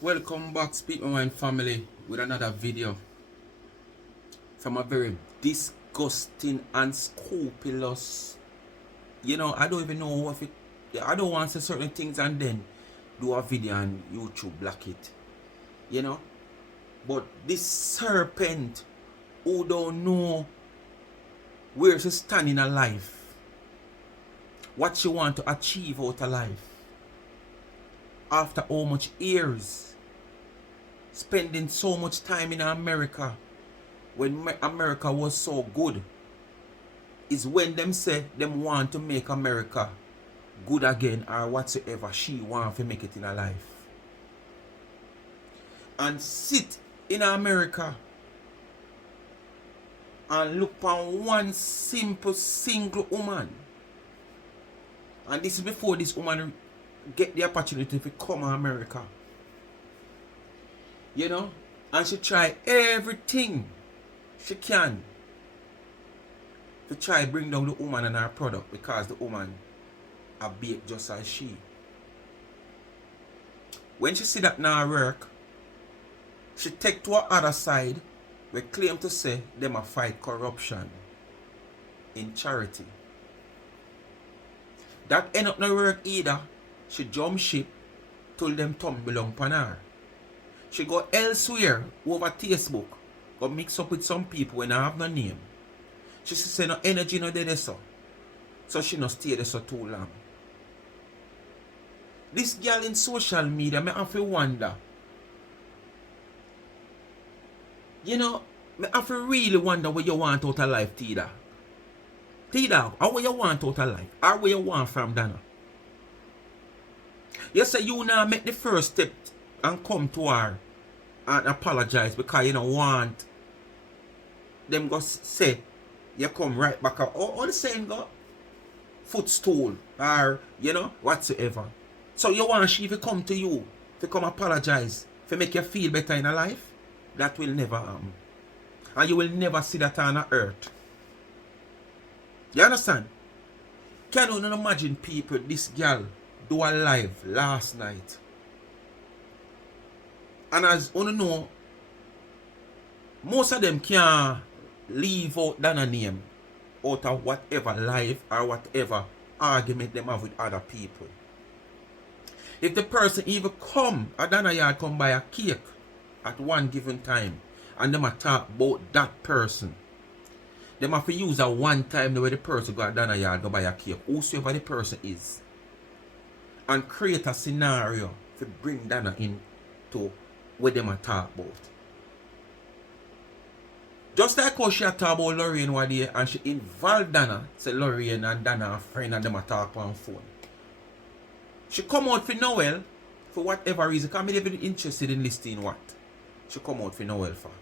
Welcome back, Speak My Mind family, with another video from a very disgusting and scrupulous. I don't even know if it. I don't want to say certain things and then do a video and YouTube block it. You know, but this serpent who don't know where she stand in her life, what she want to achieve out of life, after how much years spending so much time in America when America was so good, is when them say them want to make America good again or whatsoever she want to make it in her life. And sit in America and look on one simple single woman. And this is before this woman get the opportunity to come to America. And she try everything she can to try bring down the woman and her product because the woman are baked just as she. When she see that now work, she take to her other side we claim to say them a fight corruption in charity. That end up no work either. She jump ship till them thumb belong pan her. She go elsewhere over Facebook, go mix up with some people when I have no name. She say no energy no there so. So she no stay there so too long. This girl in social media, me have to wonder. Me have to really wonder what you want out of life, Tida. Tida, how what you want out of life? Or what you want from Donna? You say you now make the first step and come to her and apologize because you don't want them go say you come right back up. All the saying go footstool or whatsoever. So you want she to come to you to come apologize to make you feel better in her life? That will never happen. And you will never see that on earth. You understand? Can you imagine people, this girl do a live last night? And as you know, most of them can't leave out Donna name out of whatever life or whatever argument them have with other people. If the person even come, a Donna yard come buy a cake at one given time and them talk about that person, them have to use a one time the way the person go at Donna yard go buy a cake, whosoever the person is, and create a scenario to bring Donna in to what them talk about. Just like how she talk about Lorraine one day and she involved Donna, say Lorraine and Donna are friends and them talk on phone. She come out for Noel for whatever reason, because I'm even interested in listening what she come out for Noel for.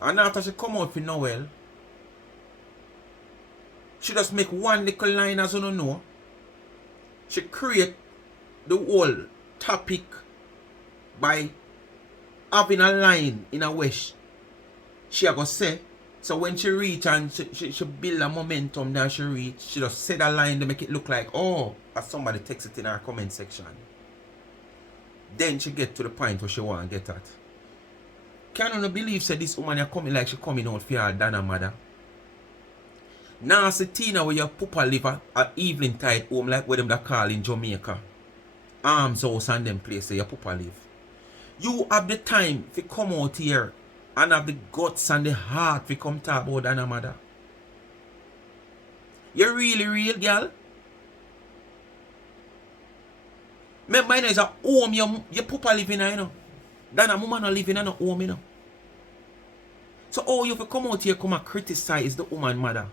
And after she come out for Noel, she just make one little line as you don't know. She create the whole topic by having a line in a wish she gonna say. So when she reach and she build a momentum that she reach, she just say that line to make it look like, oh, as somebody text it in her comment section. Then she get to the point where she want to get at. Can you believe say this woman is coming like she coming out for her Donna mother? Now see Tina where your papa live at Evening Tide home like where them that call in Jamaica. Arms house and them place where your papa live. You have the time to come out here and have the guts and the heart to come talk about Donna mother. You really real girl? Remember is a home your papa live in, you know. Donna mama not live in a home, you know. So how you have come out here come and criticize the woman mother?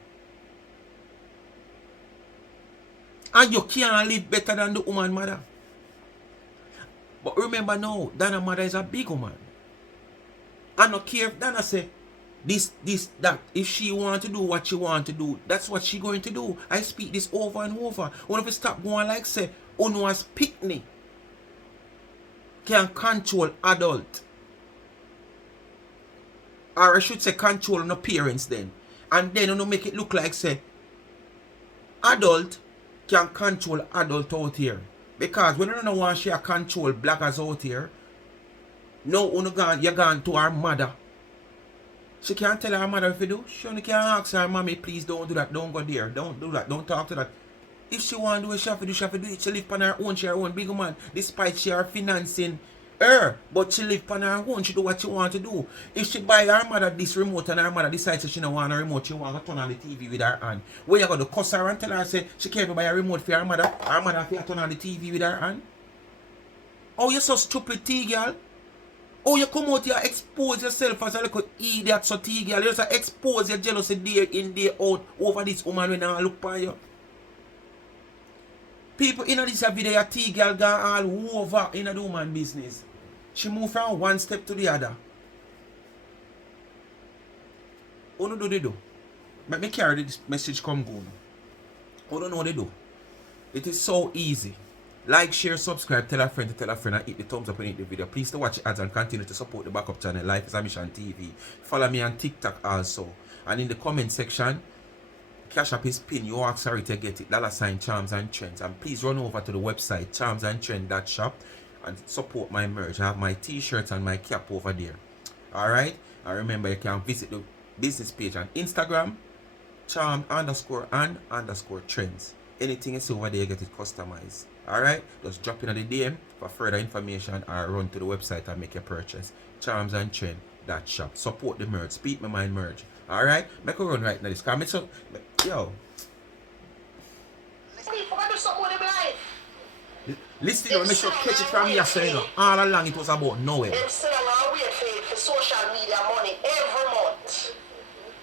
And you can't live better than the woman mother. But remember now, Donna mother is a big woman. I don't care if Donna say this, that. If she want to do what she want to do, that's what she going to do. I speak this over and over. One of you stop going like say, Uno as picnic can control adult. Or I should say control no parents then. And then you know make it look like say adult can control adult out here. Because when you don't want she control blackers out here, Now you're gone to her mother. She can't tell her mother if you do. She only can ask her, mommy, please don't do that. Don't go there. Don't do that. Don't talk to that. If she want to do it, she have to do it. She live on her own. She her own big man. Despite she are financing her. But she live on her own. She do what she want to do. If she buy her mother this remote and her mother decides she don't want a remote, she want to turn on the TV with her hand. Where you got to cuss her and tell her say she can't buy a remote for her mother have to turn on the TV with her hand? Oh, you're so stupid, T girl. Oh, you come out here expose yourself as a little idiot, so T girl. You just expose your jealousy day in, day out over this woman when I look for you. People in this video, T girl gone all over in the woman business. She moved from one step to the other. What do they do? Let me carry this message come go. What don't know what they do? It is so easy. Like, share, subscribe, tell a friend to tell a friend, and hit the thumbs up and hit the video. Please to watch ads and continue to support the backup channel, Life is a Mission TV. Follow me on TikTok also. And in the comment section, Cash App is pinned. You ask sorry to get it. $ Charms and Trends. And please run over to the website, charmsandtrend.shop, and support my merch. I have my t-shirts and my cap over there. Alright? And remember, you can visit the business page on Instagram, charm_and_trends. Anything you see over there, you get it customized. Alright? Just drop in the DM for further information or run to the website and make your purchase. Charmsandtrend.shop. Support the merge. Speak my mind merge. Alright? Make a run right now. This comment so yo. Listen, make sure catch it from here, so you know. All along it was about nowhere. Instead of wait for social media money every month.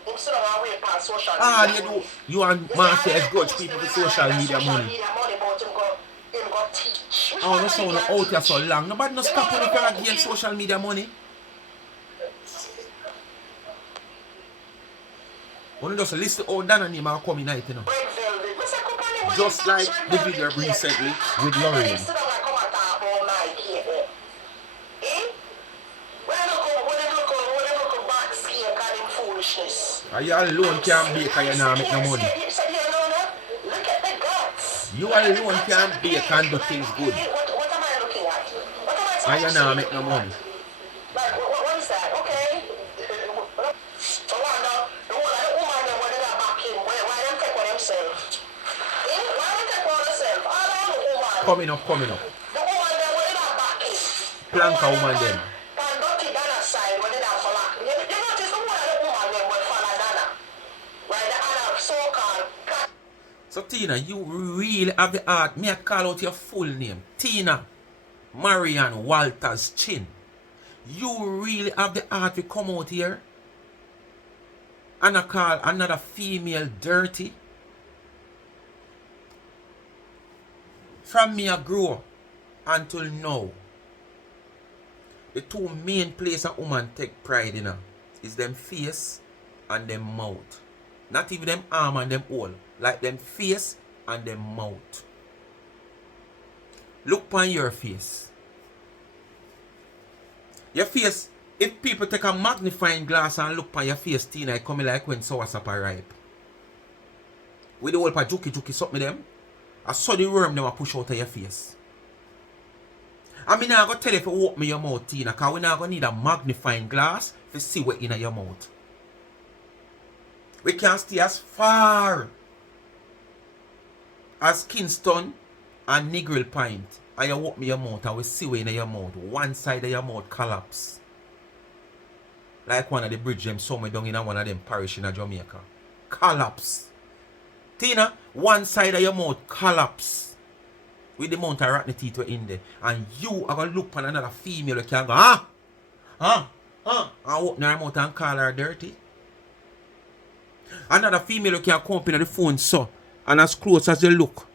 Instead of wait for social media you do. You and Master have got people with social media money. Oh, no sound out here so long. Nobody no stop when you can gain social media money. When you just listen to Donna name and come in night, you know. Just like the video recently with Lorraine. Are you alone can't bake and you not make no money? You alone can't bake and do things good. What am I looking at? And you not make no money. Like, what is that? Okay. So the woman them when they got back in, why them take on themselves? Why them take on themselves? All the woman. Coming up. The woman them when they got back in. Plank a woman them. Dirty Donna side when they got for lack. You notice the woman them when follow Donna. Right, the other so-called. So Tina, you really have the heart. May I call out your full name? Tina Marian Walters Chin. You really have the heart to come out here and I call another female dirty? From me I grow until now, the two main places a woman take pride in is them face and them mouth. Not even them arm and them all. Like them face and them mouth. Look upon your face. Your face, if people take a magnifying glass and look upon your face, Tina, it come like when soursop are ripe. With the whole pa juki something them, I saw the worm them a push out of your face. I mean, I'm going to tell you if you open your mouth, Tina, because we're not going to need a magnifying glass to see what's in your mouth. We can stay as far as Kingston and Negril Point, and you open your mouth and we see what's in your mouth. One side of your mouth collapse. Like one of the bridge them somewhere down in one of them parish in Jamaica. Collapse. Tina, one side of your mouth collapse. With the amount of rotten teeth in there. And you are going to look for another female who can go, and open her mouth and call her dirty. Another female who can come up in the phone, so, and as close as they look.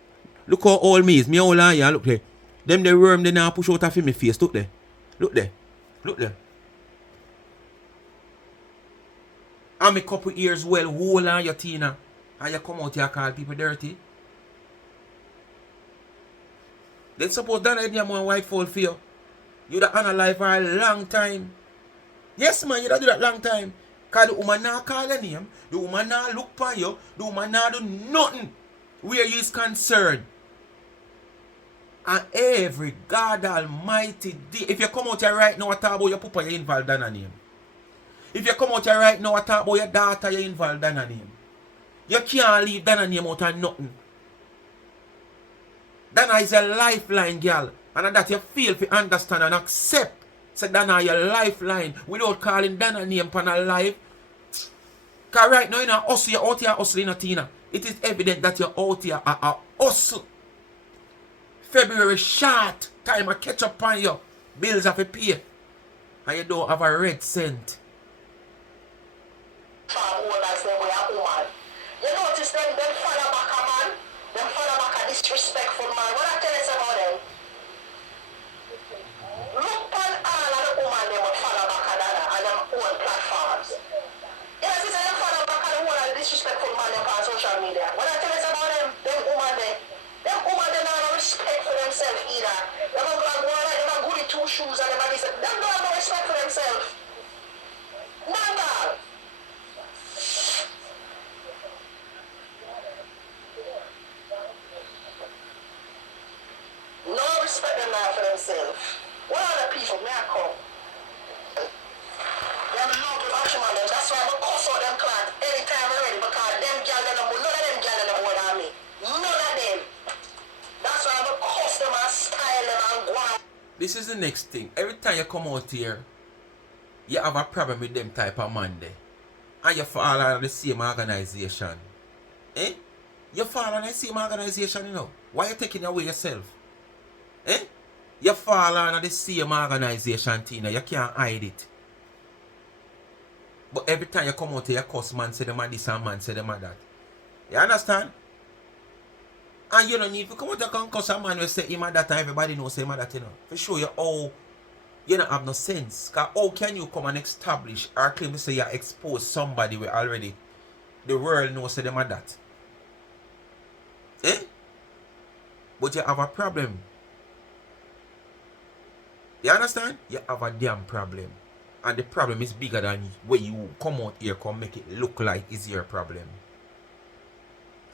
Look how old me is. Me all on here, look there. Them the worm they now push out of my face. Look there. Look there. Look there. And me couple ears well whole on your Tina. And you come out here and call people dirty. Then suppose Donna had more white fall for you. You'd have analyzed for a long time. Yes, man, you'd have do that long time. Because the woman not call your name. The woman not look for you. The woman not do nothing where you is concerned. And every God Almighty day. If you come out here right now and talk about your papa, you involve Donna name. If you come out here right now and talk about your daughter, you involve Donna name. You can't leave Donna name out of nothing. Donna is a lifeline, girl. And that you feel to understand and accept. Say Donna your lifeline without calling Donna name upon a life. Because right now you're out here hustling, Tina. It is evident that you're out here a hustle. February short. Time I catch up on you. Bills have to pay. And you don't have a red cent. You notice them follow back a man? Them follow back a disrespectful man. What I tell you about them? Look on all of the women they would follow back a Donna on them own platforms. Yes, it's them follow back a whole of the disrespectful man on social media. What I tell you about them women there? Them women they don't have respect for themselves either. Them don't have one, them have goody two shoes and them have this. Them don't have no respect for themselves. None at all. No respect them now for themselves. What other people may I come? Them love the action on them. That's why I'm going to cuss out them clans anytime I'm ready because them girls none of them girls are more than me. None of them. That's why I'm going to cuss them and style them and go on. This is the next thing. Every time you come out here, you have a problem with them type of man there. And you fall under the same organization. Eh? You fall under the same organization, you know. Why you taking away yourself? Eh? You fall under the same organization, Tina. You can't hide it. But every time you come out here, you cuss man, say them are this and man, say them are that. You understand? And you don't need to come out here and cuss a man who say him and that and everybody knows him and that, you know. For sure you how you don't have no sense. Because how can you come and establish or claim to say you expose somebody where already the world knows them and that? Eh? But you have a problem. You understand? You have a damn problem. And the problem is bigger than where you come out here, come make it look like is your problem.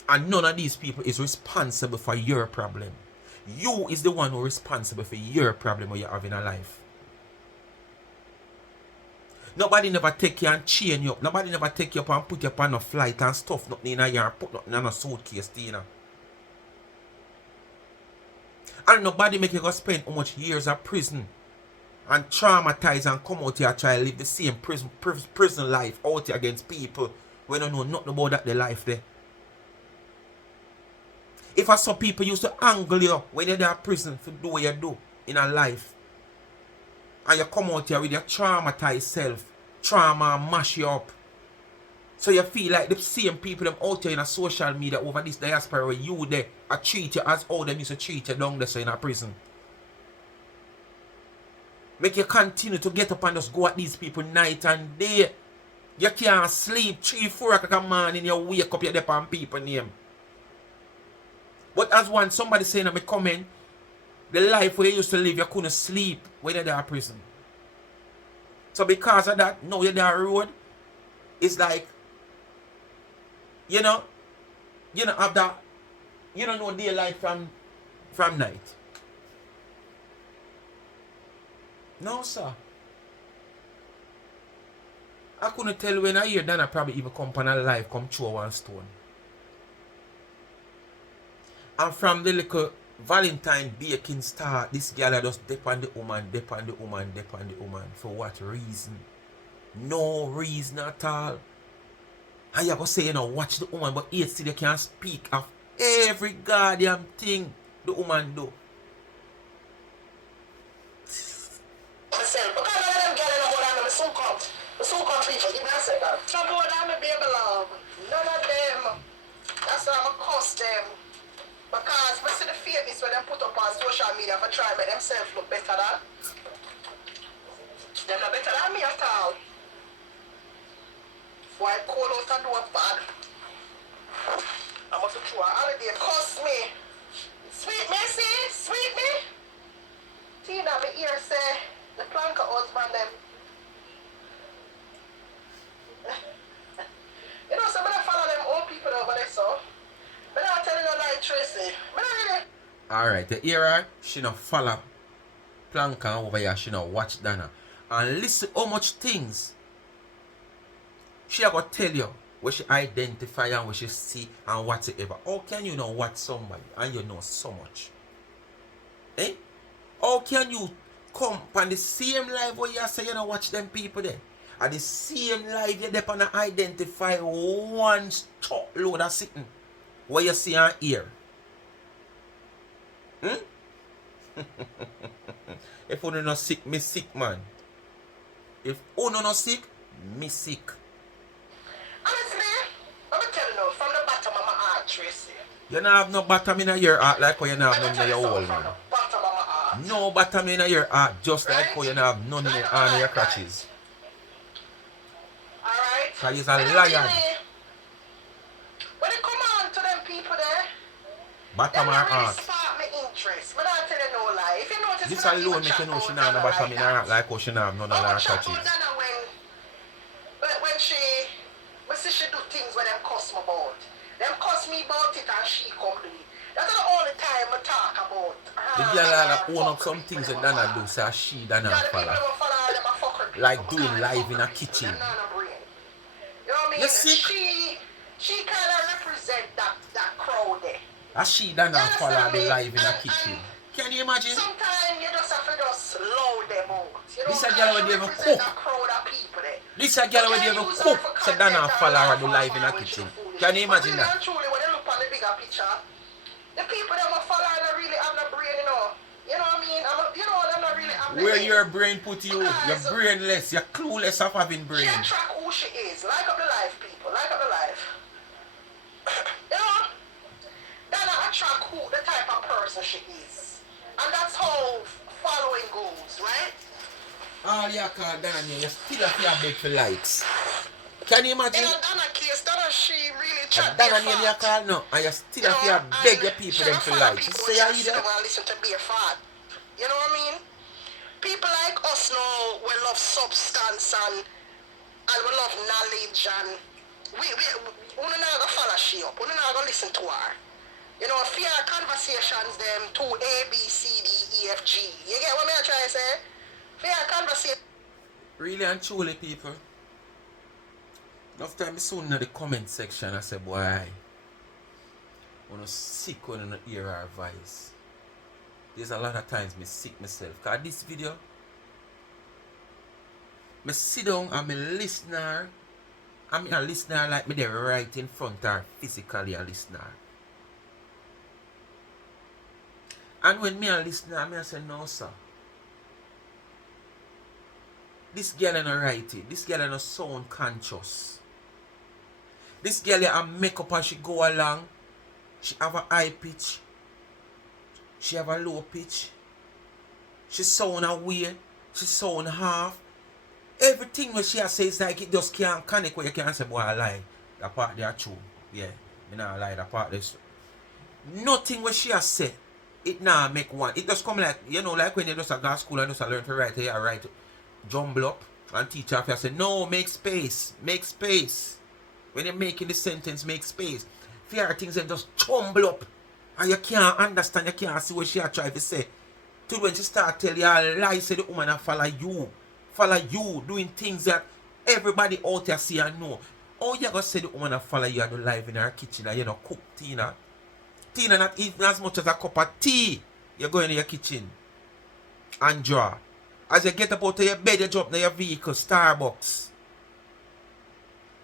And none of these people is responsible for your problem. You is the one who is responsible for your problem where you have in a life. Nobody never take you and chain you up. Nobody never take you up and put you up on a flight and stuff nothing in a yard, put nothing in a suitcase, Tina. And nobody make you go spend how much years of prison and traumatize and come out here and try to live the same prison life out here against people when don't know nothing about that the life there. If I saw people used to angle you when you're there in prison to do what you do in a life, and you come out here with your traumatized self, trauma and mash you up. So you feel like the same people them out here in a social media over this diaspora where you there are treat you as how them used to treat you down there so in a prison. Make you continue to get up and just go at these people night and day. You can't sleep 3-4 o'clock a morning, you wake up, you're there on people name. But as one somebody saying in my comment, the life where you used to live, you couldn't sleep when you're there in prison. So because of that, now you're there on the road, it's like, you know have that, you don't know daylight from night. No, sir. I couldn't tell when I hear Donna probably even come on a live, come through one stone. And from the little Valentine baking start, this girl just dip on the woman. For what reason? No reason at all. And you go say, watch the woman, but E.T.C they can't speak of every goddamn thing the woman do. Myself, because none of them girls know more than me, the so-called people, give me a second. No more than me, baby love. None of them. That's why I'm going to cuss them. Because I see the fakeness when they put up on social media for trying to make themselves look better than. They're not better than me at all. Why call out and do a bad? I must have through a holiday. Cuss me. Sweet me, see? Sweet me? Tina, me ear say, the planker husband them. You know, so I'm going to follow them old people over there, so. But I'm telling you like Tracy. Alright, you hear her? She no follow Planka over here, she no watch Donna. And listen how much things she gonna tell you what she identify and what she see and whatever. How can you know what somebody and you know so much? Eh? How can you come on the same live where you say you don't watch them people there? At the same live you're there and identify one load of sitting where you see and hear? Hmm? If you not sick, me sick, man. If you not sick, me sick. Honestly, I'm gonna tell you now, from the bottom of my heart, Tracy. You don't have no bottom in your heart like how you don't have none in your hole, man. From the bottom of my heart. No bottom in your heart, just like how you don't have none in your crutches. Alright? Because he's a lion. When it come on to them people there, Bottom of her heart. spark my interest. But I'll tell you no lie. If you notice, This alone make you know she don't have no bottom in her heart like how she don't have none of her crutches. When she do things when them cuss me about. Them cuss me about it and she come do it. That's the only time I talk about her. The girl that own up some things that Donna do, so she Donna follow. Like doing live in a kitchen. You know what I mean? You sick? She kind of represent that crowd there. As she Donna follow the live in a kitchen. Can you imagine? Sometimes you just have to just load them out. You know, This a girl where they even represent cook. a crowd of people there. This a girl where they even cook, so Donna follow her do live in a kitchen. Can you imagine that? Truly, when you look on the bigger picture, the people that will follow don't really have no brain, you know. You know what I mean? They're not really have Where your brain put you, you're brainless, you're clueless of having brain. She attract who she is. Like up the life, people. Like up the life. You know? Donna attract who, the type of person she is. And that's how following goes, right? All you call Donna, you still have to beg for likes. Can you imagine? In a Donna case, Donna, she really chat Donna name you call now, and you still have to beg your people them for likes. You say you either. Listen to be a fat. You know what I mean? People like us now, we love substance and we love knowledge and we not gonna follow she up. We not gonna listen to her. You know, fear conversations them to A, B, C, D, E, F, G. You get what I try to say? Fear conversation. Really and truly, people. Enough time I saw in the comment section, I said, boy, I wanna sick when I don't hear our voice. There's a lot of times me sick myself. Cause this video, me sit down and me listener. I mean a listener like me there right in front of her, physically a listener. And when me a listener, I say, no sir. This girl ain't right it. This girl ain't sound conscious. This girl a make up as she go along. She have a high pitch. She have a low pitch. She sound away. She sound half. Everything what she has say is like it just can't connect where you can't say, boy, I lie. That part they are true. Yeah. Me not lie, that part is nothing what she has said. It now make one. It just come like, you know, like when you just go to school and just learn to write, you write jumble up and teacher have to say, no, make space. Make space. When you're making the sentence, make space. Fear things and just jumble up. And you can't understand, you can't see what she try to say. Till when she start tell you a lie, say the woman follow you. Follow you, doing things that everybody out there see and know. Oh, you gonna say the woman follow you and do live in her kitchen and you know cook Tina. Tina not even as much as a cup of tea. You go in your kitchen and draw. As you get up out of your bed, you jump in your vehicle, Starbucks.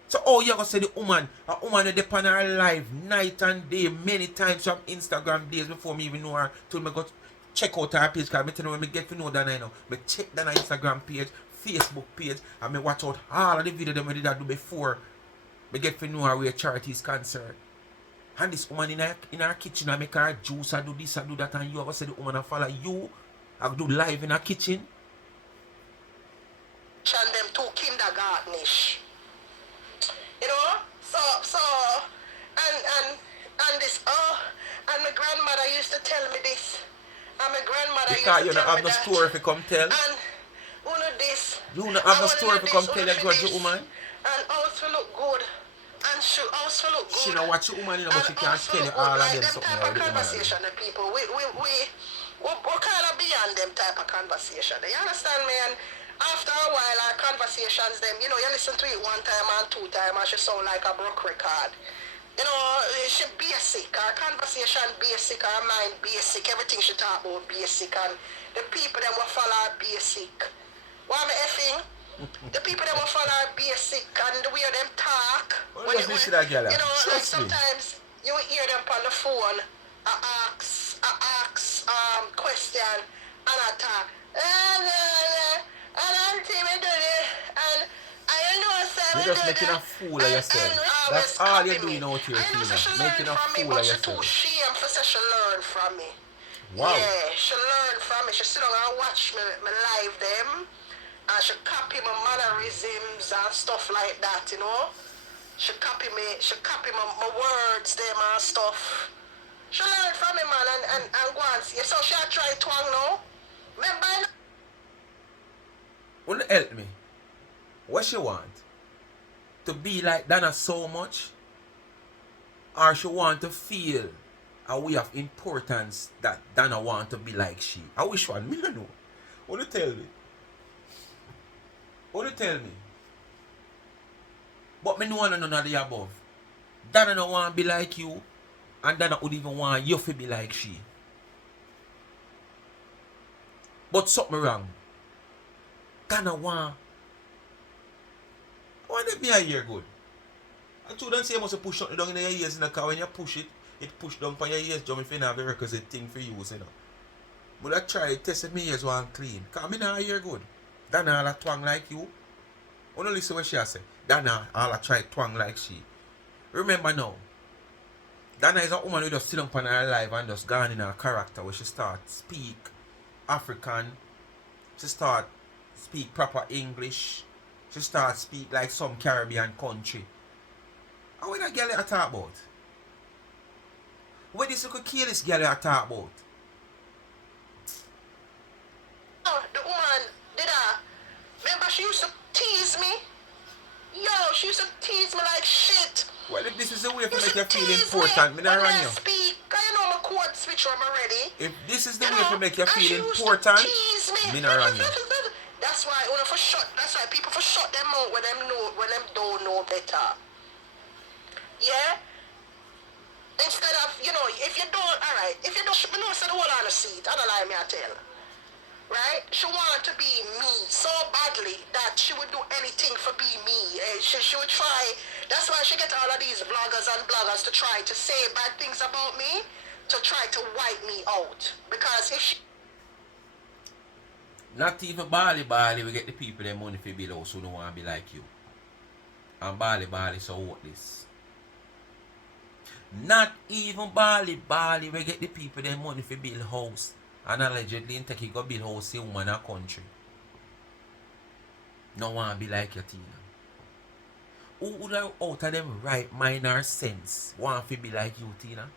So oh, you gonna say the woman, a woman that on her live night and day, many times from Instagram days before me even know her, till me go check out her page, because I tell you when me get to know Donna, you know, me check Donna Instagram page, Facebook page, and me watch out all of the videos that I did do before me get to know her where charity is concerned. And this woman in her kitchen, I make her juice, I do this, I do that, and you ever say the woman I follow you, I do live in her kitchen. And them two kindergartenish. You know? So, and this, and my grandmother used to tell me this. And my grandmother because used to you don't tell have me no that. story to come tell. And one of this. You don't have no story to come tell a grudge woman. And also look good. And house for look She good. know what your woman, you know, but And she can't house for tell you look good. all of Like them them something type there of with the woman. Already. conversation, the people, we're kind of beyond them type of conversation. You understand me? And after a while, our conversations, them, you know, you listen to it one time and two times, and she sound like a broke record. You know, she basic. Our conversation basic. Our mind basic. Everything she talk about basic. And the people that will follow her basic. Why am I effing? The people that will follow her basic and the way them talk. Well, just listen to that girl. You know, like Trust me. sometimes you will hear them on the phone. Question and I talk. And until we do it. And I don't know You're just making a fool of yourself. That's all you're doing out here, Tina. Making a fool of She too yourself. shame for say she learn from me. Wow. Yeah, she learn from me. She sit down and watch me live them. And she copy my mannerisms and stuff like that, you know. She copy my words them and stuff. She learn from me, man, and go and see. So she a try twang now. Remember? Wanna help me? What she want? To be like Donna so much? Or she want to feel a way of importance that Donna want to be like she? I wish one. Me don't know. Wanna tell me? Wanna tell me? But me know none of the above. Donna don't want to be like you. And Donna would even want you to be like she. But something wrong. Donna want to be a year good. I don't say you must push something down in your ears in the car. When you push it, it push down on your ears, jump if you don't have the requisite thing for you, you know. But I try it, tested me ears one clean. Because I not a year good. Donna all a twang like you. Only listen what she say. Donna all a try twang like she. Remember now, Donna is a woman who just sit up on her life and just gone in her character where she start speak African. She start speak proper English. She start speak like some Caribbean country. And what that girl you talk about? What this little careless girl you talk about? Oh, the woman did that. Remember she used to tease me? Yo, she used to tease me like shit. Well, if this is the way to You make should you feel tease important, me me not when run I you. speak. Cause you know my code switch I'm already. If this is the You way to know, make you and she feel used important, to tease me. me not run you. That's why when for shut. That's why people for shut them out when them know when them don't know better. Yeah. Instead of if you don't, all right. If you don't, me know say the whole on the seat. I don't lie, me I tell. Right? She wanted to be me so badly that she would do anything for be me. She would try. That's why she get all of these vloggers and bloggers to try to say bad things about me, to try to wipe me out. Because if she... Not even Bali we get the people their money for build house who don't want to be like you. And Bali so what this? Not even Bali we get the people their money for build house. And allegedly in take go build house in woman a country. No want to be like your Tina. Who would have out of them right mind or sense want to be like you, Tina?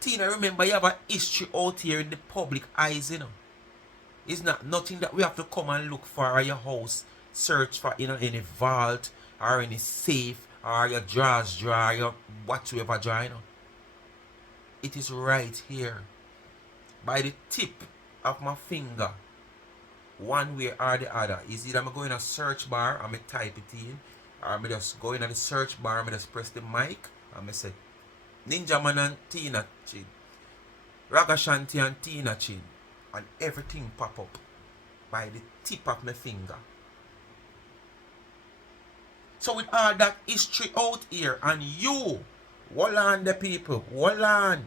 Tina, remember you have a history out here in the public eyes, you know. It's not nothing that we have to come and look for at your house, search for any vault or any safe or your drawers drawer, your whatsoever drawer, you know. It is right here. By the tip of my finger. One way or the other. Is either I'm going to a search bar and I type it in, or I just go in the search bar and I just press the mic and I say Ninja Man and Tina Chin, Ragashanti and Tina Chin, and everything pop up by the tip of my finger. So with all that history out here and you, hold on the people, hold on.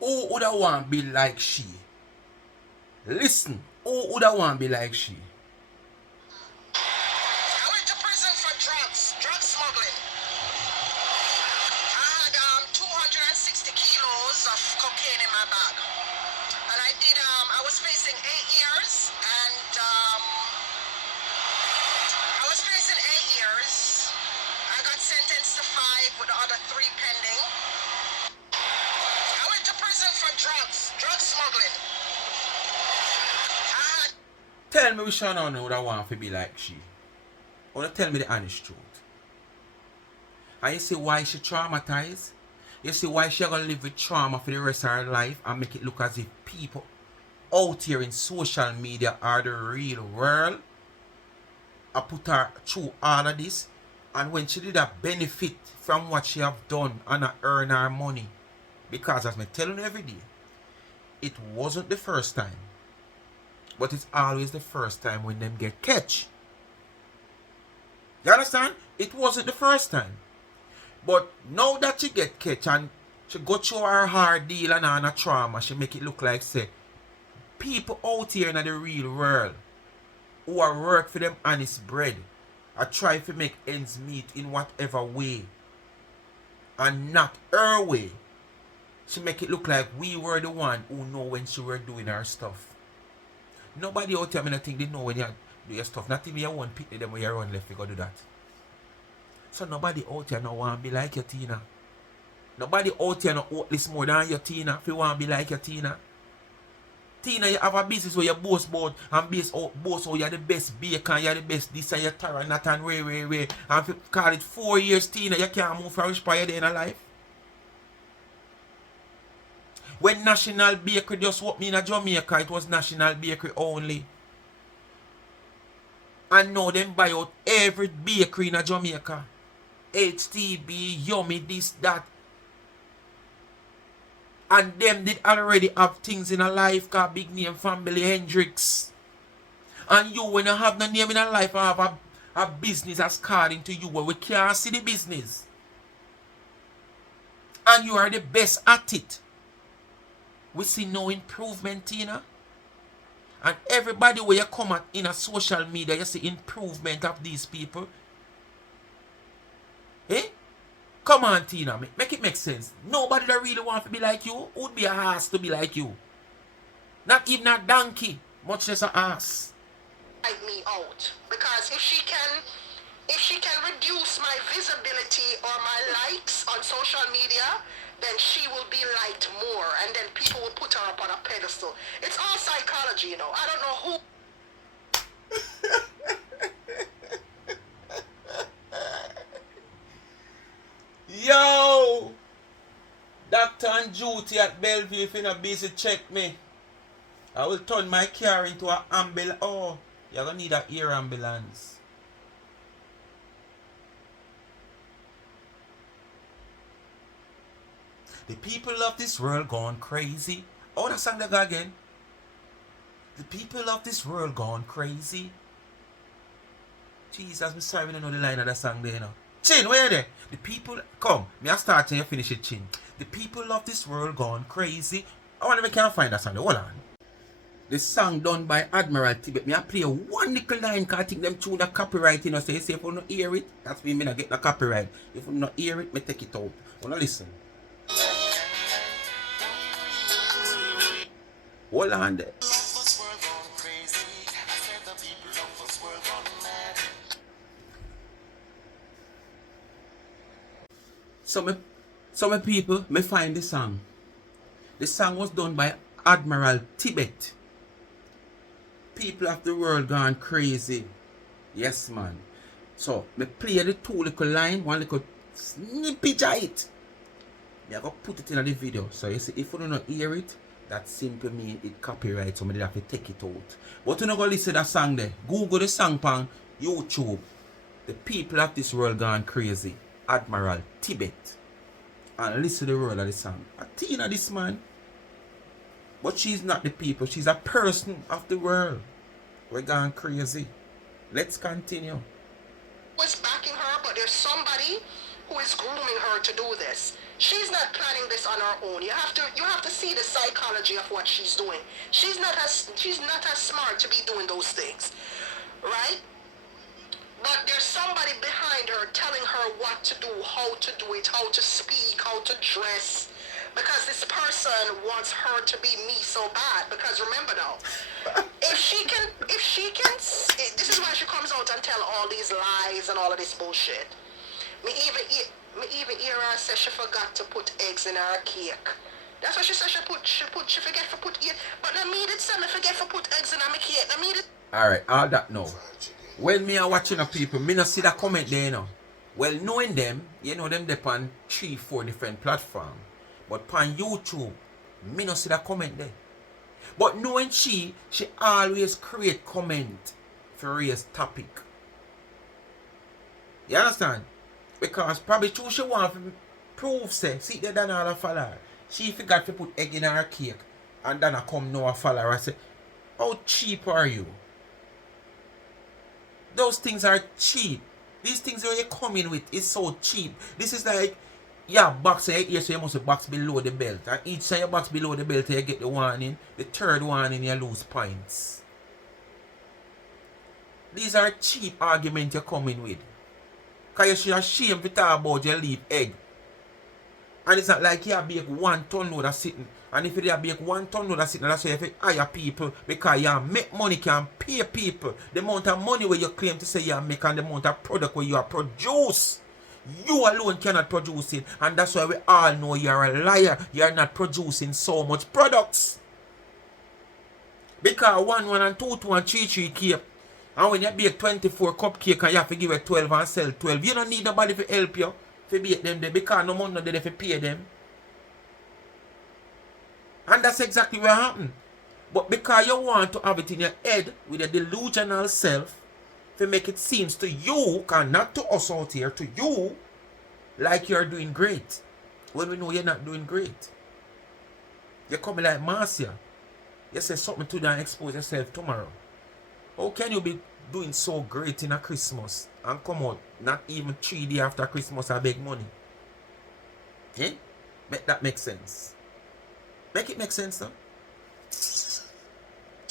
Who would I want to be like she? Listen, who would I want to be like she? I went to prison for drug smuggling. I had 260 kilos of cocaine in my bag. And I was facing 8 years, and I was facing 8 years. I got sentenced to 5 with the other 3 pending. I went to prison for drug smuggling. Tell me which one would I want to be like she. Or tell me the honest truth. And you see why she traumatized? You see why she gonna live with trauma for the rest of her life and make it look as if people out here in social media are the real world? I put her through all of this, and when she did a benefit from what she have done and earn her money, because as me telling you every day, it wasn't the first time, but it's always the first time when them get catch. You understand? It wasn't the first time, but now that she get catch and she go through her hard deal and her trauma, she make it look like say people out here in the real world who are work for them honest bread are try to make ends meet in whatever way and not her way. She make it look like we were the one who know when she were doing her stuff. Nobody out here, I mean, I think they know when you do your stuff. Not even you want pick them when you run left, you go do that. So nobody out here no want to be like you, Tina. Nobody out here no want this more than you, Tina, if you want to be like you, Tina. Tina, you have a business where you boast about and boast how you're the best baker and you're the best this and you're Tara, not and way. And if you call it 4 years, Tina, you can't move from which part you're in life. When National Bakery just opened in Jamaica, it was National Bakery only. And now them buy out every bakery in Jamaica. HTB, Yummy, this, that. And them did already have things in a life called big name family Hendrix. And you, when you have no name in a life, have a business that's according to you where we can't see the business. And you are the best at it. We see no improvement, Tina. And everybody where you come at in a social media, you see improvement of these people. Eh? Come on, Tina, make it make sense. Nobody that really want to be like you would be a ass to be like you. Not even a donkey, much less a ass. Me out, because if she can reduce my visibility or my likes on social media, then she will be liked more, and then people will put her up on a pedestal. It's all psychology, you know. I don't know who. Yo! Doctor on duty at Bellevue, if you're not busy, check me. I will turn my car into an ambulance. Oh, you're gonna need an air ambulance. The people of this world gone crazy. Oh, that song they go again. The people of this world gone crazy. Jesus, I'm sorry, we don't know the line of that song there, you know. Chin, where are they? The people, come, me I start and you finish it, Chin. The people of this world gone crazy. I wonder if I can find that song. Hold on. The song done by Admiral Tibet. Me I play one little line because I think them tune the copyright, you know. So you say if you don't hear it, that's me not get the copyright. If you don't hear it, me take it out. Wanna listen? Hold on there. Some people may find the song. The song was done by Admiral Tibet. People of the world gone crazy. Yes, man. So, me play the two little line, one little snippet of it. Me I go put it in the video. So you see, if you don't hear it, that simply means it copyright, somebody have to take it out. But you not go listen to that song there. Google the song on YouTube. The people of this world gone crazy. Admiral Tibet. And listen to the word of the song. A Tina this man. But she's not the people. She's a person of the world. We're gone crazy. Let's continue. Was backing her, but there's somebody who is grooming her to do this. She's not planning this on her own. You have to see the psychology of what she's doing. She's not as smart to be doing those things, right? But there's somebody behind her telling her what to do, how to do it, how to speak, how to dress. Because this person wants her to be me so bad. Because remember now, if she can, this is why she comes out and tell all these lies and all of this bullshit. Me even hear her say she forgot to put eggs in her cake. That's what she said she forget to put it. But I mean it say me forget to put eggs in her cake. I mean it. Alright, all that now. When me are watching the people, me not see that comment there, you know. Well, knowing them, you know them dep on 3-4 different platforms. But on YouTube, me no see that comment there. But knowing she always create comment for raise topic. You understand? Because probably true she want to prove say, see the Donna a follower. She forgot to put egg in her cake and Donna come now a follower and say, how cheap are you? Those things are cheap. These things that you're coming with is so cheap. This is like, yeah, box in your ear, so you must box below the belt. And each time you box below the belt, you get the warning. The third warning, you lose points. These are cheap arguments you're coming with. Because you should ashamed to talk about your leave egg. And it's not like you bake 1 ton load of sitting. And if you bake 1 ton load of sitting, that's why you have to hire people. Because you make money, can pay people. The amount of money where you claim to say you make and the amount of product where you are produce. You alone cannot produce it. And that's why we all know you're a liar. You're not producing so much products. Because 1 and 2 and 3 cake. And when you bake 24 cupcake and you have to give it 12 and sell 12, you don't need nobody to help you to bake them there because no money there to pay them. And that's exactly what happened. But because you want to have it in your head with a delusional self to make it seem to you, and not to us out here, to you, like you're doing great. When we know you're not doing great. You're coming like Marcia. You say something to and expose yourself tomorrow. How can you be doing so great in a Christmas and come out not even 3 days after Christmas and beg money? Eh? Make that make sense. Make it make sense, though. Say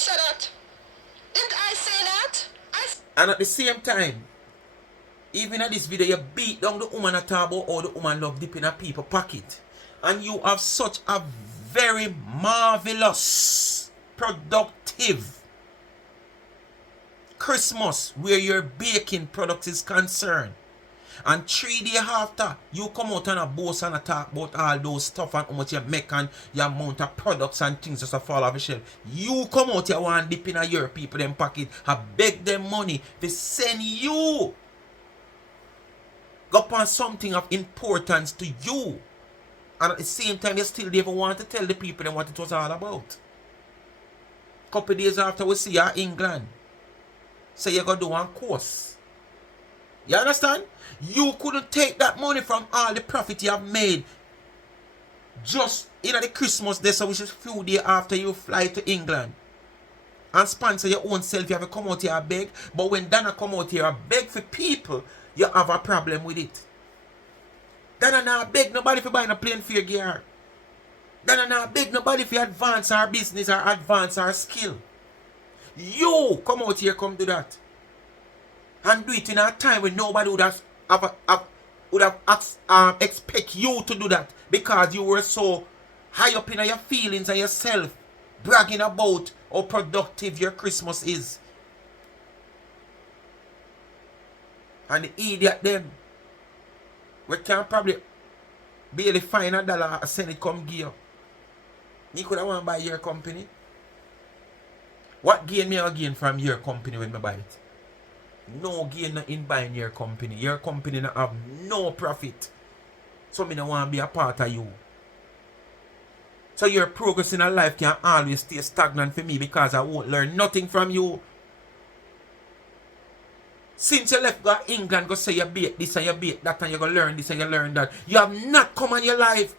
that. Didn't I say that? And at the same time, even in this video, you beat down the woman at talk about how the woman love dipping a people pocket. And you have such a very marvelous, productive Christmas where your baking product is concerned. And 3 days after, you come out and a boast and a talk about all those stuff and how much you make and your amount of products and things just to fall off the shelf. You come out here and dip in a your people them pocket and beg them money to send you. Go upon something of importance to you. And at the same time, you still never want to tell the people them what it was all about. Couple days after we see you in England. So you're going to do one course. You understand? You couldn't take that money from all the profit you have made just in the Christmas day, so which is a few days after you fly to England, and sponsor your own self. You have to come out here and beg. But when Donna come out here and beg for people, you have a problem with it. Donna not beg nobody for buying a plane fare gear. Donna not beg nobody for advance our business or advance our skill. You come out here, come do that. And do it in a time when nobody would have expect you to do that. Because you were so high up in your feelings and yourself, bragging about how productive your Christmas is. And the idiot them, we can probably barely find $1 and send it come give you. You could have want to buy your company. What gain me or gain from your company when I buy it? No gain in buying your company. Your company not have no profit. So me don't want to be a part of you. So your progress in life can always stay stagnant for me because I won't learn nothing from you. Since you left go England, go say you bake this and you bake that and you go learn this and you learn that. You have not come on your life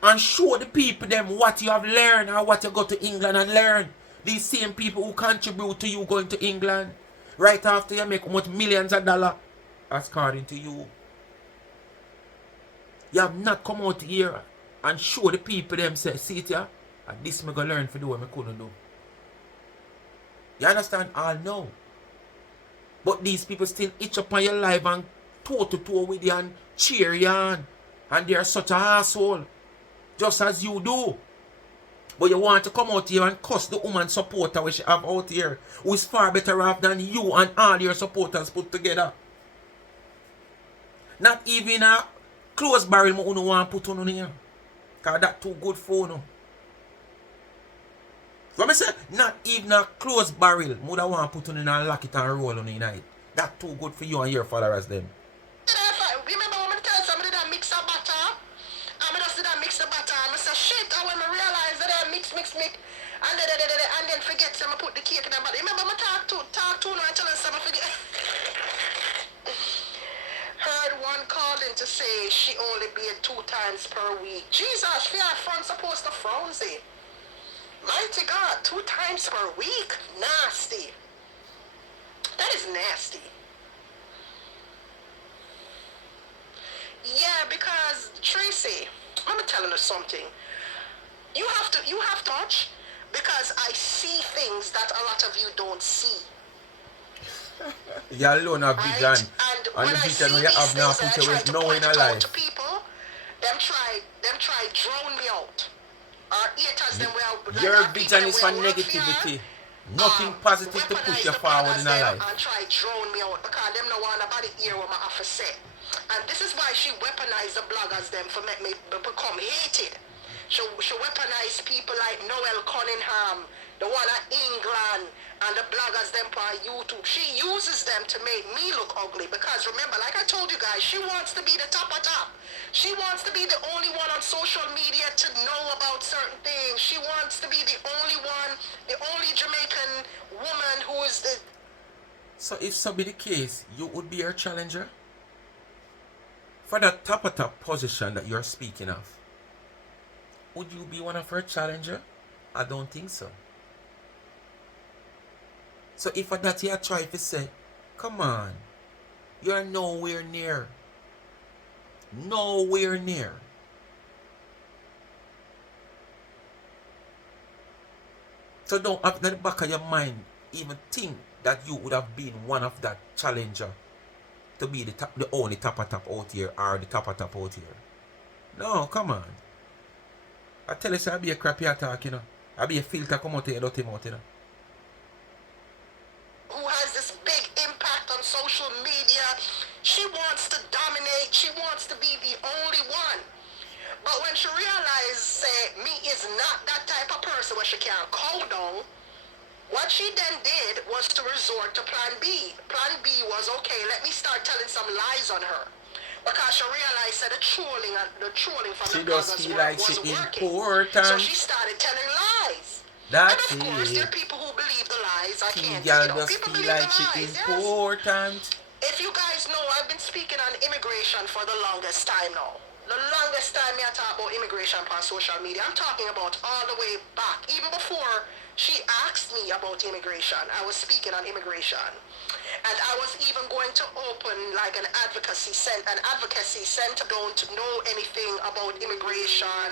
and show the people them what you have learned or what you go to England and learn. These same people who contribute to you going to England. Right after you make much millions of dollars, according to you. You have not come out here and show the people them say, see it here, and this me go learn for do what I couldn't do. You understand? All know. But these people still itch up on your life and toe to toe with you and cheer you on. And they are such an asshole. Just as you do. But you want to come out here and cuss the woman supporter which you have out here, who is far better off than you and all your supporters put together. Not even a close barrel I don't want to put on here. Because that's too good for you. So I say, not even a close barrel I don't want to put on and lock it and roll on the night. That's too good for you and your followers then. and then forget some put the cake in her body. Remember I talk to her and tell her some forget. Heard one calling to say she only bathe 2 times per week. Jesus, we are front supposed to frown's it. Mighty God, 2 times per week? Nasty. That is nasty. Yeah, because Tracy, let me tell you something. You have touch because I see things that a lot of you don't see. You alone have vision. Right? And the vision when you have now put you with no in a life. To people, them try drown me out. Or haters them well. Your vision is for negativity. Nothing positive to push you forward in a life. And try drown me out because them no want nobody hear what my have to say. And this is why she weaponized the bloggers them for make me become hated. She weaponized people like Noel Cunningham, the one at England, and the bloggers them on YouTube. She uses them to make me look ugly because remember, like I told you guys, she wants to be the top of top. She wants to be the only one on social media to know about certain things. She wants to be the only one, the only Jamaican woman who is the... So if so be the case, you would be her challenger? For that top of top position that you're speaking of, would you be one of her challenger? I don't think so. So if for that you try to say, come on, you're nowhere near. Nowhere near. So don't have in the back of your mind even think that you would have been one of that challenger to be the only top of top out here or the top of top out here. No, come on. I tell you, so I be a crappy attack, you know. I be a filter come out here, dirty mouth, you know. Who has this big impact on social media. She wants to dominate. She wants to be the only one. But when she realized, say, me is not that type of person where she can't cow down, what she then did was to resort to plan B. Plan B was, okay, let me start telling some lies on her. Because she realized that the trolling from she the bloggers wasn't working. Important. So she started telling lies. That's and of course, there are people who believe the lies. I can't, people believe like the lies. Important. Yes. If you guys know, I've been speaking on immigration for the longest time now. The longest time I talk about immigration on social media. I'm talking about all the way back. Even before she asked me about immigration, I was speaking on immigration. And I was even going to open like an advocacy center. Don't know anything about immigration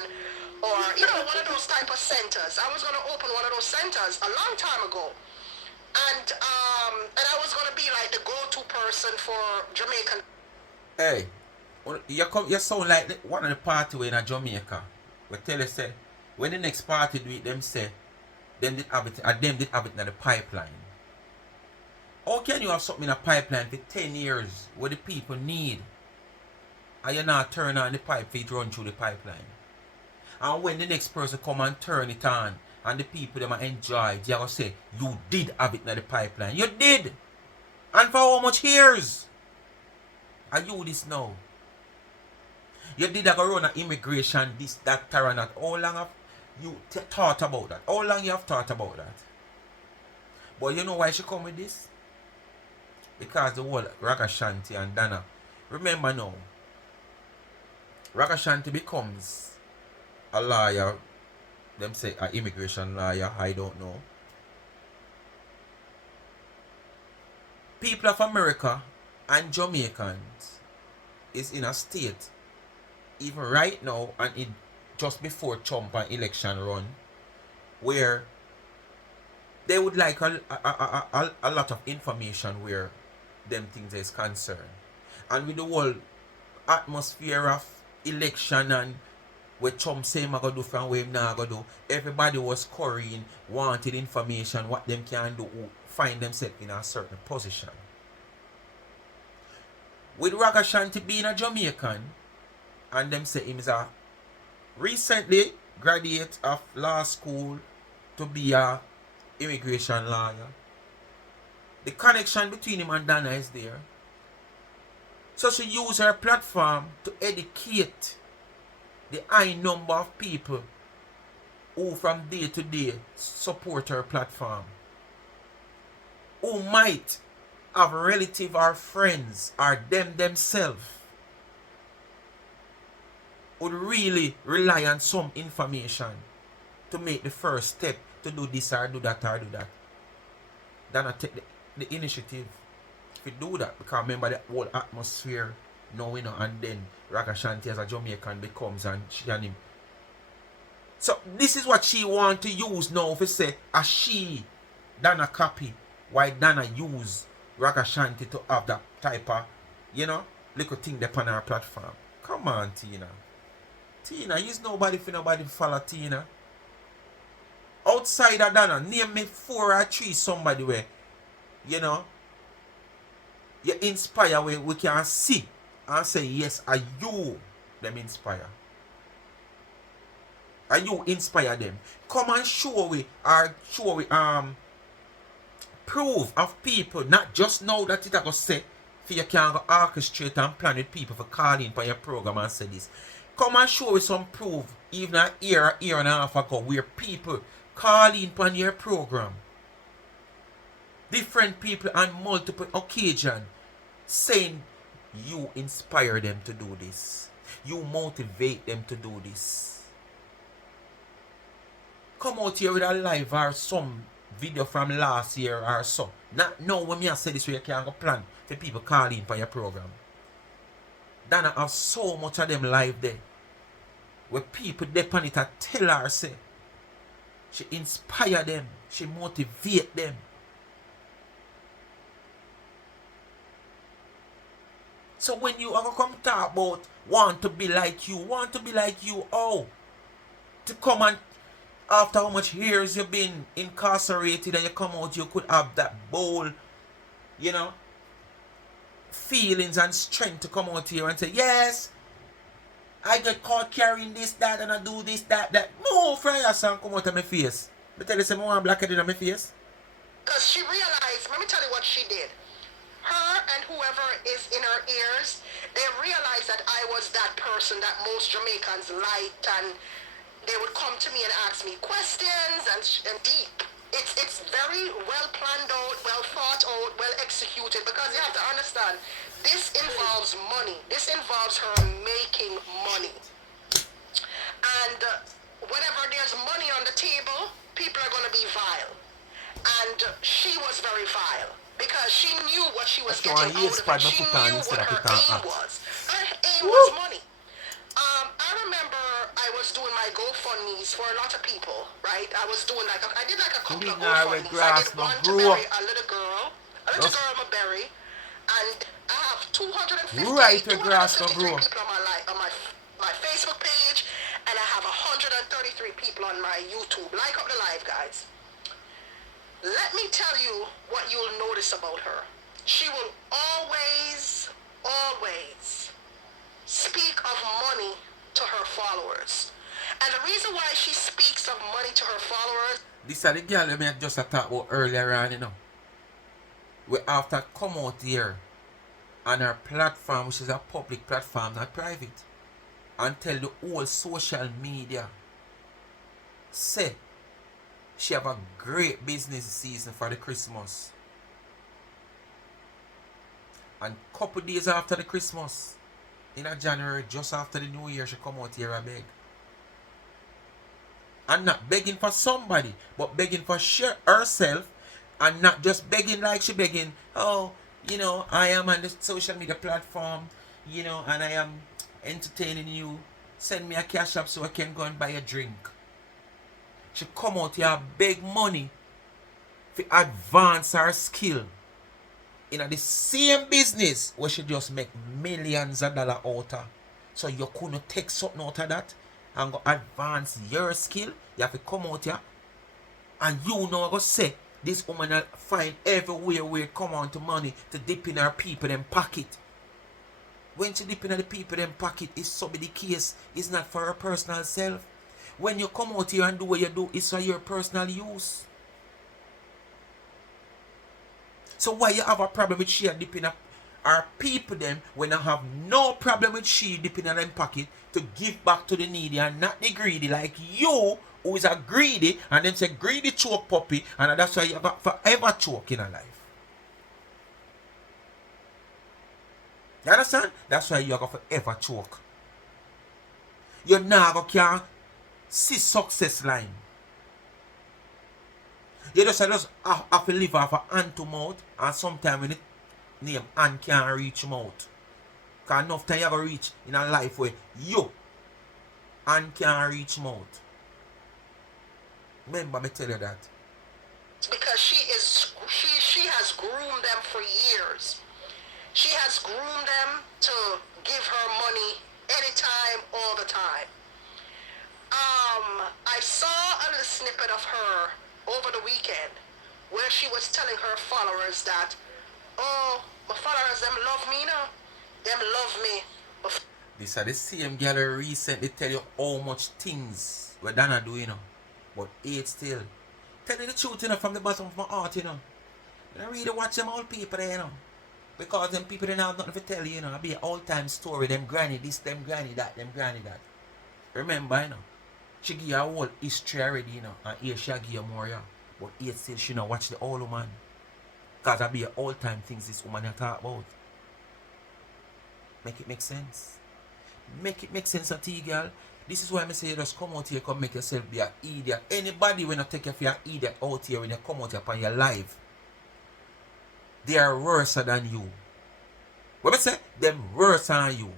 or, you know, one of those type of centers. I was going to open one of those centers a long time ago. And I was going to be like the go-to person for Jamaican. Hey, you sound like one of the party in Jamaica. We tell you, say, when the next party do it, them say, them did have it in the pipeline. How can you have something in a pipeline for 10 years what the people need and you not turn on the pipe for it run through the pipeline? And when the next person come and turn it on and the people them enjoy it, you have to say, you did have it in the pipeline. You did! And for how much years? Are you this now? You did have a run of immigration, this, that, and that. How long have you thought about that? How long you have thought about that? But you know why she come with this? Because the whole Ragashanti and Donna. Remember now, Ragashanti becomes a lawyer. Them say an immigration lawyer, I don't know. People of America and Jamaicans is in a state, even right now and in just before Trump and election run, where they would like a lot of information where them things is concerned. And with the whole atmosphere of election and what Trump say I'm gonna do from where I'm not gonna do, everybody was currying, wanted information, what them can do, find themselves in a certain position. With Ragashanti being a Jamaican, and them say him is a recently graduate of law school to be a immigration lawyer. The connection between him and Donna is there. So she used her platform to educate the high number of people who from day to day support her platform, who might have relative or friends or them themselves would really rely on some information to make the first step to do this or do that or do that. Donna take the initiative to do that, because remember the whole atmosphere now, you know, and then Raga Shanti as a Jamaican becomes, and she and him. So this is what she want to use now to say a she Donna copy why Donna use Raga Shanti to have that type of, you know, little thing upon her platform. Come on, Tina. Tina, use nobody for nobody follow Tina. Outside of Donna, name me 4 or 3 somebody where, you know, you inspire where we can see and say, yes, are you them inspire? Are you inspire them? Come and show we proof of people, not just know that it go say, for you can go orchestrate and plan with people for calling for your program and say this. Come and show me some proof, even a year and a half ago, where people calling on your program. Different people on multiple occasions saying you inspire them to do this. You motivate them to do this. Come out here with a live or some video from last year or so. Not now when me I say this way you can go plan for people calling for your program. Donna have so much of them live there, where people depend it and tell her say she inspire them, she motivate them. So when you are come talk about want to be like you, oh, to come and after how much years you've been incarcerated and you come out, you could have that bold, you know, feelings and strength to come out here and say, yes, I got caught carrying this, that, and I do this, that. No, Freya son come out of my face. But tell you some more blacker than my face. Because she realized, let me tell you what she did. Her and whoever is in her ears, they realized that I was that person that most Jamaicans liked, and they would come to me and ask me questions and deep. It's very well planned out, well thought out, well executed, because you have to understand, this involves money. This involves her making money. And whenever there's money on the table, people are going to be vile. And she was very vile, because she knew what she was getting out of it. She knew what her aim was. Her aim was money. I remember I was doing my GoFundMes for a lot of people, right? I was doing like, I did like a couple of GoFundMes. I did one to bury a little girl I'm a bury, and I have 253 people on my Facebook page, and I have 133 people on my YouTube. Like up the live, guys. Let me tell you what you'll notice about her. She will always speak of money to her followers. And the reason why she speaks of money to her followers... This is the girl that I just talked about earlier on, you know. We have to come out here on her platform, which is a public platform, not private, and tell the whole social media, say, she have a great business season for the Christmas. And couple days after the Christmas, in a January, just after the New Year, she come out here and beg. And not begging for somebody, but begging for herself, and not just begging like she begging, oh, you know, I am on the social media platform, you know, and I am entertaining you. Send me a cash app so I can go and buy a drink. She come out here and beg money to advance her skill in the same business where she just make millions of dollars out of. So you couldn't take something out of that and go advance your skill. You have to come out here and you know go say this woman will find everywhere where it come on to money to dip in her people in pocket. When she dip in the people in pocket, it's so be the case. It's not for her personal self. When you come out here and do what you do, it's for your personal use. So why you have a problem with she dipping are people them when I have no problem with she dipping in them pocket to give back to the needy and not the greedy like you who is a greedy and them say greedy choke puppy and that's why you got forever choke in a life. You understand? That's why you got forever choke. You never can see success line. You just have to live off a hand to mouth and sometimes when it name hand can't reach mouth. Because enough time you have to reach in a life where you hand can't reach mouth. Remember me tell you that. Because she has groomed them for years. She has groomed them to give her money anytime, all the time. I saw a little snippet of her over the weekend where she was telling her followers that, oh, my followers, them love me now. Them love me. This is the same girl who recently tell you how much things what Donna do, you know. But it still. Tell you the truth, you know, from the bottom of my heart, you know. I really watch them old people there, you know. Because them people don't have nothing to tell you, you know. It'll be an old-time story. Them granny this, them granny that, them granny that. Remember, you know. She give you a whole history already, you know. And here she give you more, yeah. But here still she not watch the old woman. Because it'll be an old-time things this woman you talk about. Make it make sense. Make it make sense to you, girl. This is why I say you just come out here, come make yourself be an idiot. Anybody when you take you for an idiot out here, when you come out here upon your life, they are worse than you. What I say? Them worse than you.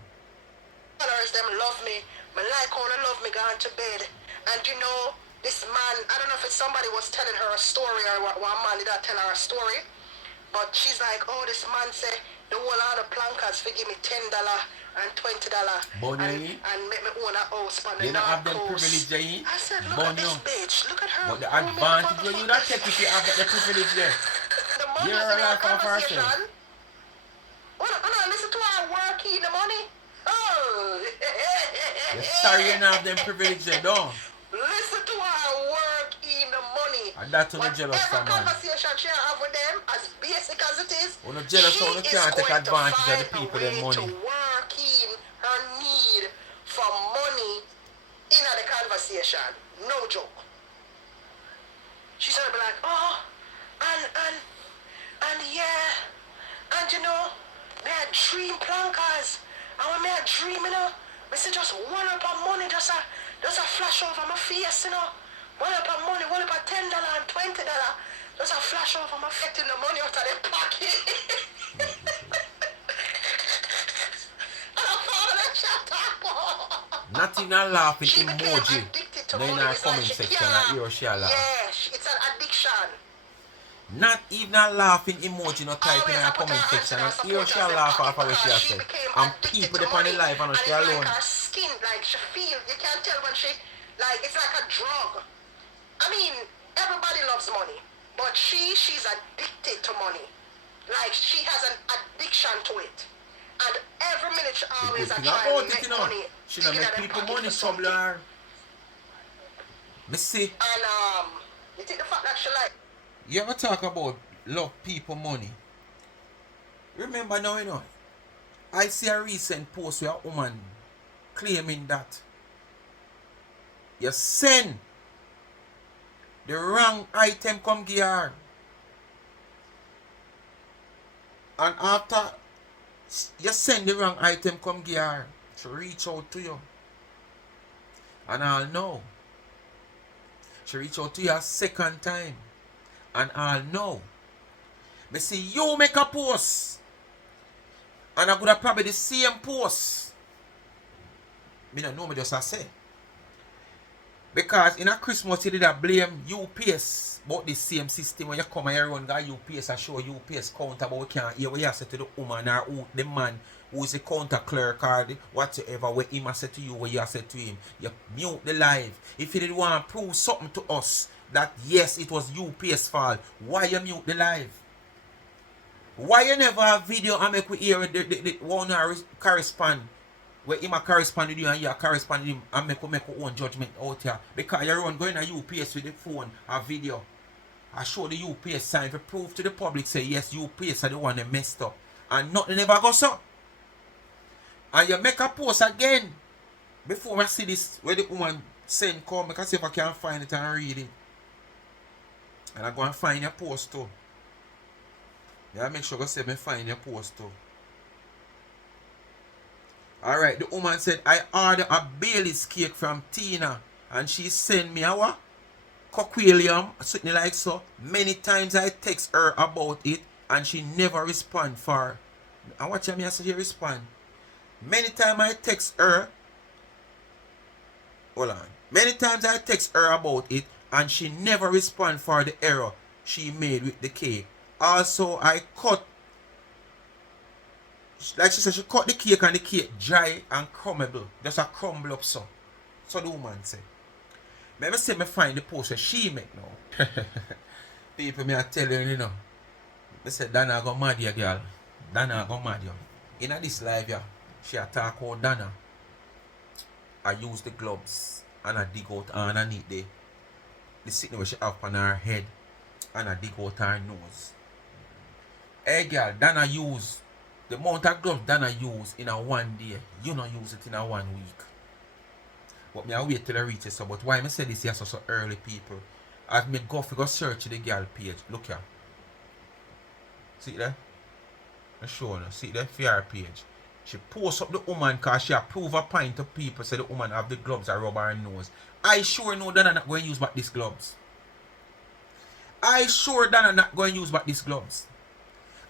Followers, them love me. My like how they love me going to bed. And you know, this man, I don't know if it's somebody was telling her a story or one man did not tell her a story. But she's like, oh, this man said the whole lot of plankers for give me $10 and $20 and make me own a house on the you don't have North them Coast. privilege there. I said, look at this bitch. Look at her. But the advantage when you don't take if you have the privilege there. The money You're in a our life of conversation. ourselves. When I listen to her working the money. Oh. You're sorry you don't have them privilege there, don't. Listen to her work in the money. And that's what I'm jealous for, man. Conversation she have with them, as basic as it is, When you're jealous, she you is can't take going advantage to of the find people a their way money. to work in her need for money in the conversation. No joke. She's gonna be like, oh, and yeah, and you know, me a dream plankers. And when me a dream, you know, me say just one up of money, just a flash over my face, you know. One up of money, one up of $10 and $20. Just a flash over my face, getting the money out of the pocket. And I fall and shut up. Not even a laughing She became emoji. addicted to No, in money. our It's like comment she section, can't. I hear she a laugh. Yeah, it's an addiction. Not even a laughing emoji, no type in Always our I put comment her section. hands And in her here she a support laugh herself off of what she because has she said. became And addicted people to upon the money. life and And she it's alone. like her skin, like she feel, you can't tell when she, like it's like a drug. I mean, everybody loves money, but she's addicted to money. Like she has an addiction to it. And every minute she The always good thing trying about to it, make you know, money. she don't digging make at them people pocket money for something. trouble her. Me see, And you think the fact that she like you ever talk about love people money? Remember now, you know, I see a recent post where a woman claiming that you send the wrong item come give her. And after you send the wrong item come give her, she reach out to you. And I'll know. She reach out to you a second time. And I'll know. Me see you make a post. And I could have probably the same post. Me don't know, me just a say. Because in a Christmas you did a blame UPS about the same system when you come and everyone got UPS and show UPS counter, but we can't hear what you say to the woman or who, the man who is the counter clerk or the whatsoever what him say to you, what you say to him. You mute the live. If you did want to prove something to us that yes it was UPS fault, why you mute the live? Why you never have video and make we hear the one correspond? Where him a correspond with you and you a correspond with him and make your own judgment out here. Because you run going to UPS with the phone a video. I show the UPS sign for proof to the public say yes, UPS are the one that messed up. and nothing ever goes so. And you make a post again. Before I see this, where the woman send come, I can see if I can find it and read it. And I go and find your post too. Yeah, make sure I say me find your post too. Alright, the woman said, I ordered a Bailey's cake from Tina. And she sent me a what? Coquillium, something like so. Many times I text her about it and she never respond for. And watch me, I say she respond. Many times I text her. Hold on. Many times I text her about it and she never respond for the error she made with the cake. Also, I cut, like she said, she cut the cake and the cake dry and crumbable. Just a crumble up so. So the woman said. Let me say me find the post that she make now. People me I tell you, you know. Me say Donna go mad you, girl. Donna go mad you. In this live, yeah, she attack about Donna. I use the gloves and I dig out underneath the sickness where she have on her head and I dig out her nose. Hey girl, Donna use the amount of gloves Donna use in a 1 day. You don't use it in a 1 week. But me I wait till I reach it so. But why I say this here so early, people? I've made go search the girl page. Look here. See there? I show you. See there? For her page. She posts up the woman because she approve a point to people say the woman have the gloves that rub her nose. I sure know that I'm not going to use back these gloves. I sure that I'm not going to use back these gloves.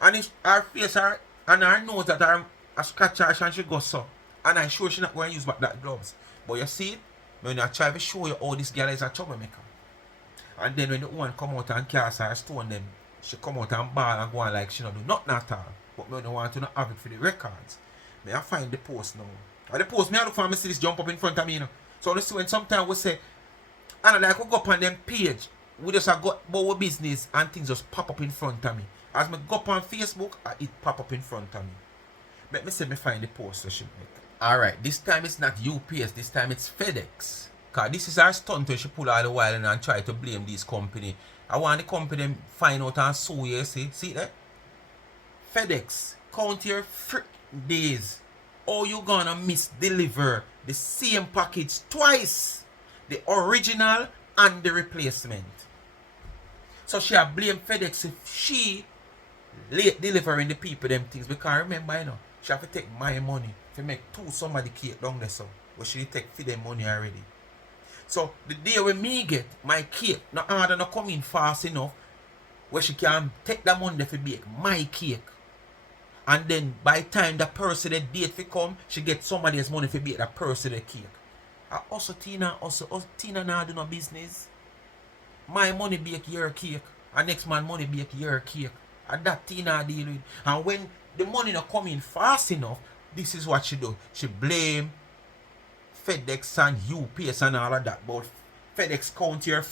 And if her face and her nose that are a scratch her and she goes so. And I sure she's not going to use back that gloves. But you see it, when I try to show you how this girl is a troublemaker. And then when the woman come out and cast her stone them, she come out and ball and go on like she don't do nothing at all. But me don't want to not have it for the records. May I find the post now. And the post, me I look for me see this jump up in front of me, you know. So you see when sometimes we say, and like we go up on them page, we just go about our business and things just pop up in front of me. As me go up on Facebook, it pop up in front of me. Let me say me find the post so she make. Alright, this time it's not UPS, this time it's FedEx. Because this is our stunt when she pull all the while and try to blame this company. I want the company find out and sue you, see? See that? FedEx, count your days. Or you gonna misdeliver the same package twice. The original and the replacement. So she have blame FedEx if she late delivering the people them things. Because remember, you know, she have to take my money to make somebody cake down there so. But she take for them money already. So the day when me get my cake, no order no come in fast enough where she can take the money to bake my cake. And then by the time the person the date for come, she get somebody's money to bake that person the cake. And also Tina now do no business. My money bake your cake. And next man money bake your cake. And that Tina deal with. And when the money not come in fast enough, this is what she do. She blame FedEx and UPS and all of that. But FedEx count your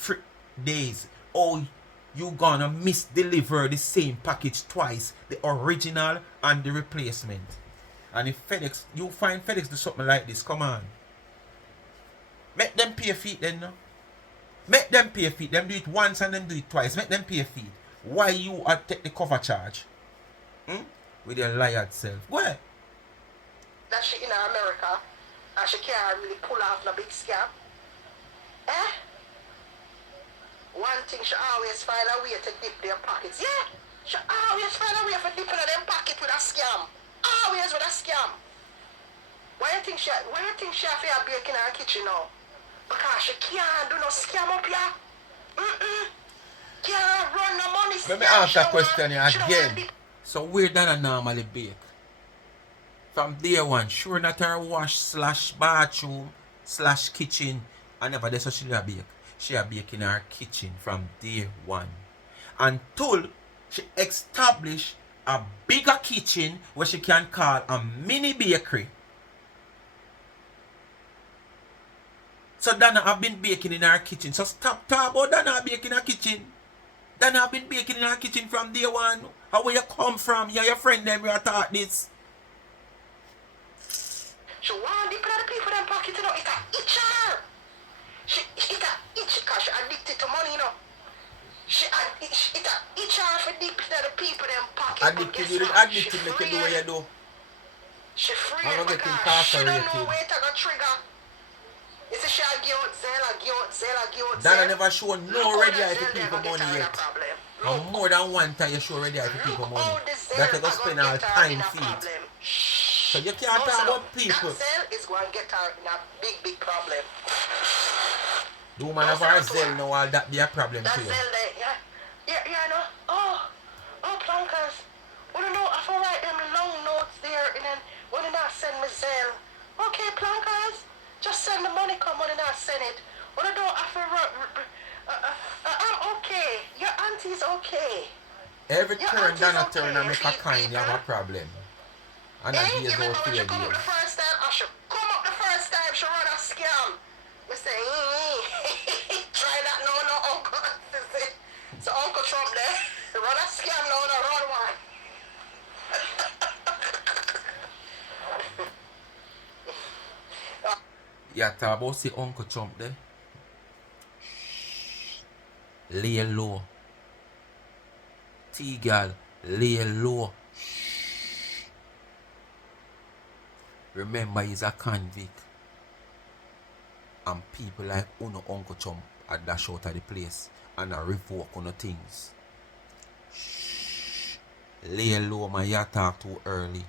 days. Oh, you gonna misdeliver the same package twice. The original and the replacement. And if FedEx, you find FedEx do something like this, come on. Make them pay feet then, no? Make them pay feet. Them do it once and then do it twice. Make them pay feet. Why you take the cover charge? With your liar self. Go ahead. That she in America and she can't really pull off no big scam. Eh? One thing she always find a way to dip their pockets. Yeah, she always find a way for dipping them pocket with a scam. Always with a scam. Why you think she have to bake in her kitchen now? Because she can't do no scam up here. Can't run no money scam. Let me ask that question again. So where Donna normally bake? From day one, sure not her wash / bathroom / kitchen. And never that's how she bake. She a bake in her kitchen from day one. Until she establish a bigger kitchen where she can call a mini bakery. So Donna have been baking in her kitchen. So stop talking about Donna baking in her kitchen. Donna have been baking in her kitchen from day one. How where you come from? You your friend them you taught this. She want dip in the people them pocket, you know, it's a itcher. It's a itch because she addicted to money, you know. It each half a dip to the people them pocket. Addicted, you addicted, make you do what you do. She free I'm not getting because she don't know incarcerated. where to go trigger. You see, she a give out Zelle. Donna never show no ready eye for Zelle people never get money her in a yet. problem. And more than one time you show ready eye for people money. How the Zelle That you go a spend go all get her time in a feet. problem. So you can't talk about people. That Zelle is going to get her in a big problem. The woman have her Zelle now, all that be a problem That to you. Zelle there, yeah, no. Oh, plankers. What do you know? I feel write them long notes there and then when you not send me Zelle. Okay, plankers. Just send the money come when you not send it. What do you know? I feel I'm okay. Your auntie's okay. Every Your turn auntie's Donna okay, turn and you make a see, kind, you have a people. problem. And Hey, that you days remember out when fear she come up the days. first time? I should come up the first time, she run a scam. I say, try that no, uncle. So Uncle Trump there, run a scam no, run one. Yeah, talk about say Uncle Trump there. Lay low. T-girl, lay low. Remember he's a convict. And people like Uno Uncle Trump are dash out of the place and a revoke on things. Shh. Lay low, my ya talk too early.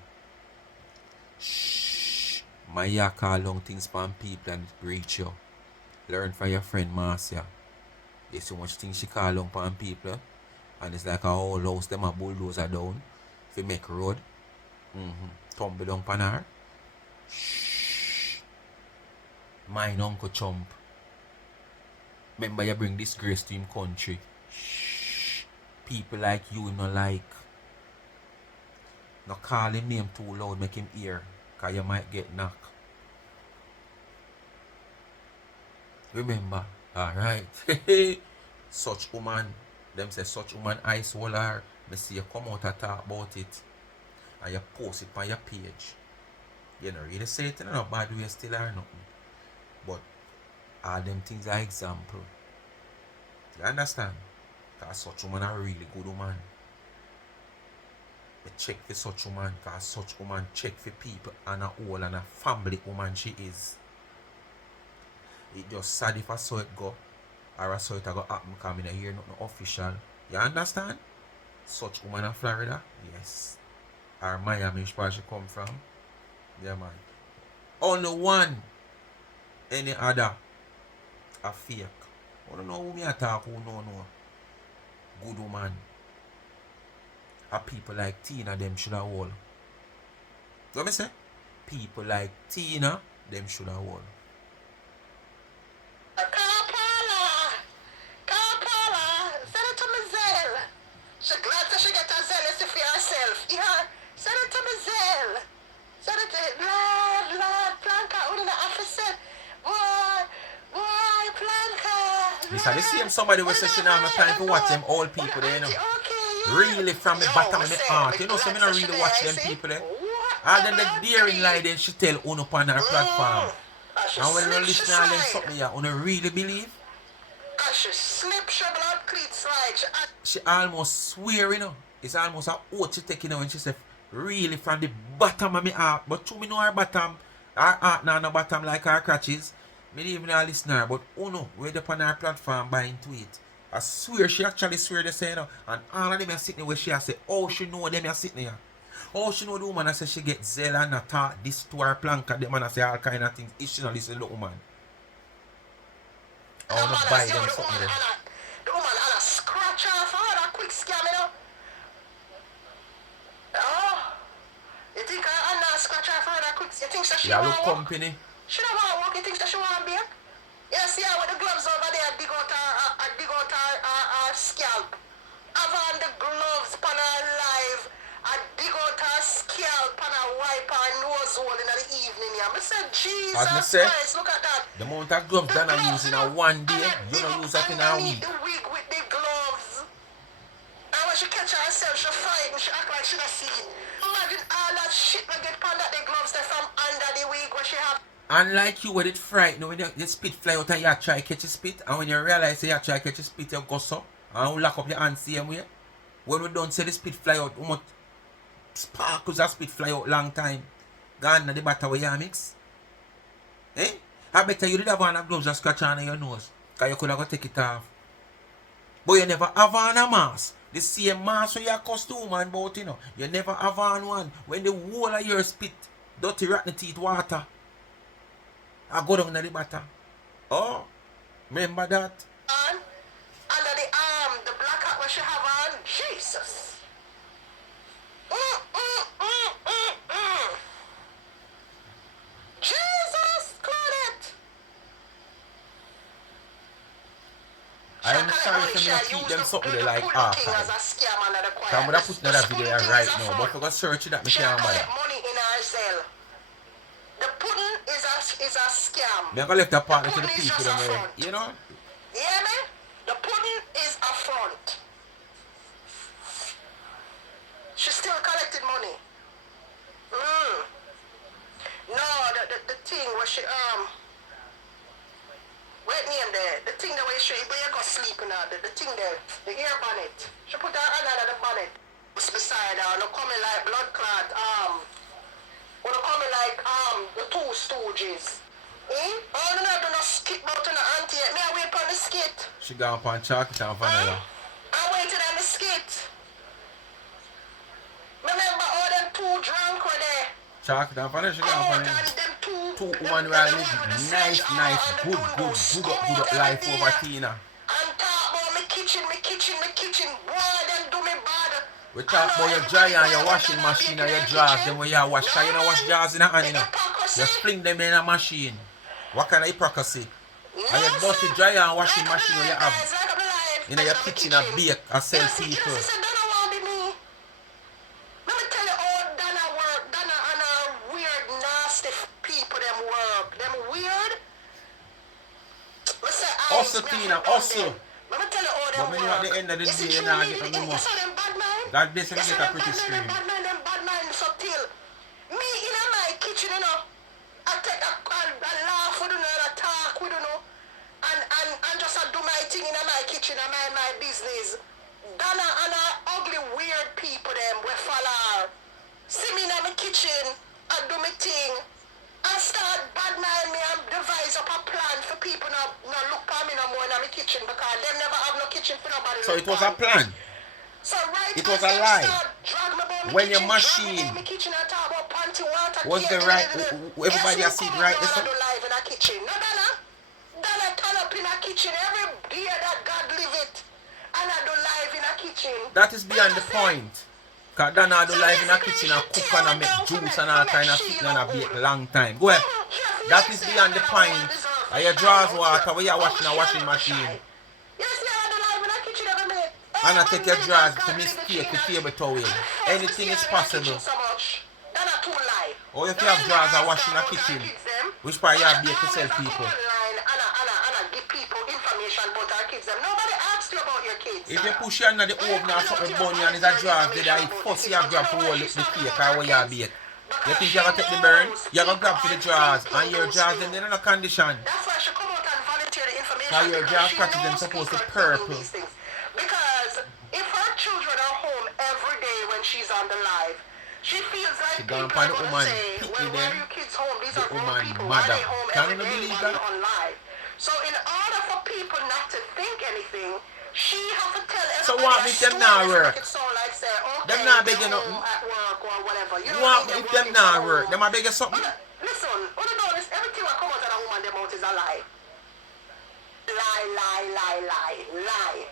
Shh. My ya call long things from people and reach you. Learn from your friend Marcia. There's so much things she call long from people. And it's like a whole house them a bulldozer down. If you make road. Tumble down pan her. Shh. Mine Uncle Trump. Remember you bring disgrace to him country. Shh. People like you no like. No call him name too loud, make him hear. Cause you might get knocked. Remember? Alright. Such woman. Them say such woman ice waller. Me see you come out and talk about it. And you post it on your page. You know really say it in a bad way still or nothing. But all them things are example. You understand? Cause such woman are really good woman. Me check for such woman, cause such woman check for people and a whole and a family woman she is. It just sad if I saw it go or I saw it go happen because I hear nothing official. You understand? Such woman in Florida? Yes. Or Miami where she come from. Yeah man. Only one. Any other a fake. I don't know who me attack who no. Good woman. A people like Tina them should have hold. What me say? People like Tina them should have hold. Carpala, send it to me Zelle. She glad that she get a Zelle for herself. Yeah, send it to me Zelle. Send it to Lord, Planka, who the officer. Boy, Planka. This is the same somebody who says she don't have time to watch them old people there, you know. Really from the bottom of my heart. You know, so I don't really watch them people there. And then the daring lie then she tell Uno upon her platform. And when you listen to them something here, Uno really believe? And she slip, she blood cleat slide. She almost swear, you know. It's almost a oath she take, you know, when she say really from the bottom of my heart. But to me know her bottom, her heart now no bottom like her crutches. Me didn't even listen to her, but Uno, we're upon her platform buying to it. I swear she actually swear they say, you know, and all of them are sitting where she has say, oh, she know them are sitting here. Oh, she know the woman I say she get Zelle and talk this to her plank and the man I say all kind of things. Is she not listen to the woman? I want to buy them something there. The woman had a scratch off her, that quick scam, you know. Oh, you think I not scratch off her, that quick? You think that she Yeah, want look to work? company. She don't want to work, you think that she want to bake? Yeah, see her with the gloves over there, dig out her scalp. Have on the gloves on her live. I dig out her scalp and I wipe her nose hole in the evening. Yeah. I said, Jesus Christ, look at that. The amount of gloves Donna use in a one day, you don't use that in a week. The wig with the gloves. And when she catch herself, she fight and she act like she don't see it. Imagine all that shit we get on that the gloves there from under the wig where she have. Unlike you, when it frightened, when you spit fly out and you try to catch a spit, and when you realize you try to catch a spit, you go so. And we lock up your hands same way. When we don't say the spit fly out, how much sparkles of spit fly out long time. Gone na the batter where you mix. Eh? I better you did have on a gloves and scratch on your nose. Because you could have take it off. But you never have on a mask. The same mask when you costume and bout, you know. You never have on one. When the whole of your spit, dirty rotten teeth water, I go down to the batter. Oh, remember that? Under the arm, the black hat what she have on. Jesus. Jesus, Claudette. I'm sorry for me to keep them something they like archive. I'm going to put another video right now, but if I search it, that me can't bother. Money in our cell. The pudding is a scam. I'm going to leave that part to the people, you know? Yeah, man? The pudding is a front. She still collected money. No, the thing where she wait name there. The thing that where you go sleep in her, the thing there, the ear bonnet. She put her hand under the bonnet. It's beside her, no coming like blood clot, or no coming like the two stooges. Oh no, do not skip out to the auntie. Me I wait on the skit. She gone upon chocolate and vanilla. I waited on the skit. Remember all them two drunk were there. Chocolate and vanilla, she gone upon them two women who are living nice, good up life over Tina. And talk about me kitchen. Boy, them do me bad. We talk about your dryer and your washing machine and your drawers, them where you wash. Because you don't wash drawers in a hand, you know. You fling them in a machine. What kind of hypocrisy? And you dirty dryer and washing machine where you have in your kitchen and bake and sell people. Let me tell you how Donna work. Donna and her weird, nasty people, them work. Them weird. Also, Tina, also. Let me tell you how them But when work. you at the end of the day, you're not getting no more. God bless you, get a pretty scream. Them bad mind subtle. Me in my kitchen, you know. I take a laugh with you, I talk with you, and just do my thing in my kitchen and mind my business. Donna and her ugly, weird people, them, we follow her. See me in my kitchen, I do my thing, and start bad mind me and devise up a plan for people not look at me no more in my kitchen because them never have no kitchen for nobody. So it was a plan. So right it was a lie. When your machine was the right, everybody has seen right. No, Donna turn up in a kitchen every day that God live it, and I do live in a kitchen. That is beyond the point. Cause Donna do live in a kitchen and cook and make juice and all kind of shit and a bake long time. Go ahead. That is beyond the point. And your drawers water where you washing a washing machine. And I take your drawers to mistake the table towel. Anything is possible. Or if you have drawers and washing a kitchen, which part you have bake to sell people. If you push your under the oven or something bunny and it's a drawers there, it first you have grab for all the cake or what you have bake. You think you have to take the burn? You have to grab for the drawers and your drawers then they're in a condition. That's why she come out and volunteer the information. Because your drawers practice them supposed to purple. Because if her children are home every day when she's on the live, she feels like people are going to say, well, why are your kids home? These are grown people. Why are they home every day on live? So in order for people not to think anything, she has to tell everybody so what if them not work? Like say, okay, them not begging nothing. At work or whatever. You what if them not work? Them are begging something? Listen, all you know is everything that comes out of a woman, them out is a lie. Lie.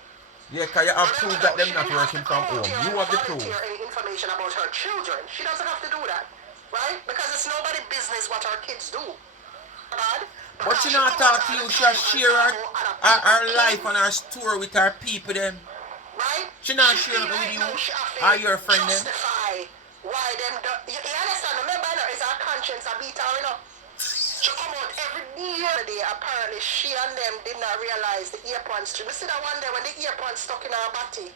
Yeah, because you have proof that them not working from home. You have the proof. Any information about her children. She doesn't have to do that. Right? Because it's nobody's business what her kids do. But she not talk to you. She share her life and her story with her people them. Right? She not sharing it with you or your friend them. Why them you understand? Remember, it's her conscience a beat her, you know. She come out every day. Apparently, she and them did not realize the earphones. You see that one day when the earphones stuck in her body.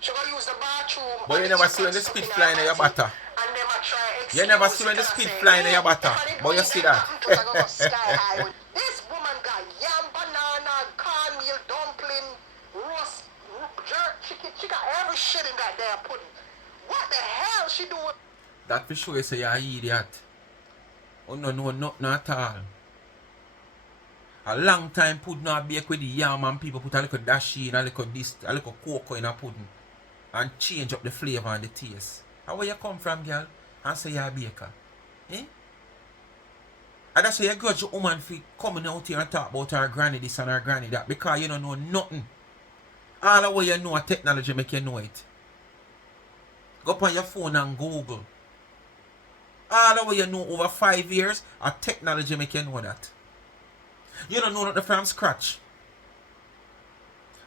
She gonna use the bathroom. But you never see when the spit flying in your butter. And them a try. You never see when the spit flying in your butter. But you see that. This woman got yam, banana, cornmeal, dumpling, roast pudding. What the hell she doing? That for sure you say you're an idiot. You don't know nothing at all. A long time pudding or bake with the yam and people put a little dashi in, a little this, a little cocoa in a pudding and change up the flavor and the taste. And where you come from, girl? And say you're a baker. Eh? And that's why you grudge your woman for coming out here and talk about her granny this and her granny that, because you don't know nothing. All the way you know technology make you know it. Go up on your phone and Google. All the way you know over 5 years, a technology make you know that. You don't know nothing from scratch.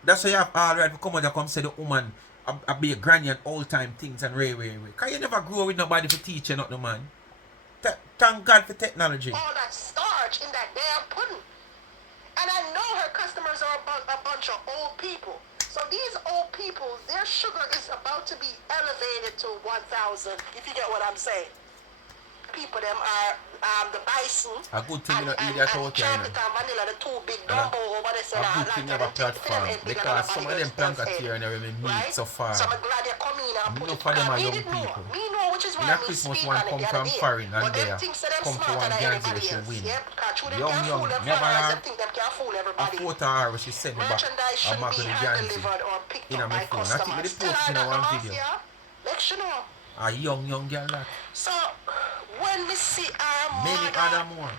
That's why you have all right to come out and come say the woman a be a granny and old time things and way. Because you never grow with nobody for teach you nothing, man. Thank God for technology. All that starch in that damn pudding. And I know her customers are a bunch of old people. So these old people, their sugar is about to be elevated to 1,000, if you get what I'm saying. People them are the bison a good thing you don't eat that out here. Chocolate and vanilla, the two big dumbo over there. A good thing you have a platform because some of them planketeer and they meet so far. So I'm glad you come in and put enough it. of them are young people. Me know, which is why in a Christmas one come from foreign and they come to one Ganzi where she win. Young, never have a photo of her where she sent me back a mug of the Ganzi in my phone. I think they post in one video. A young girl that. So when we see our many other more.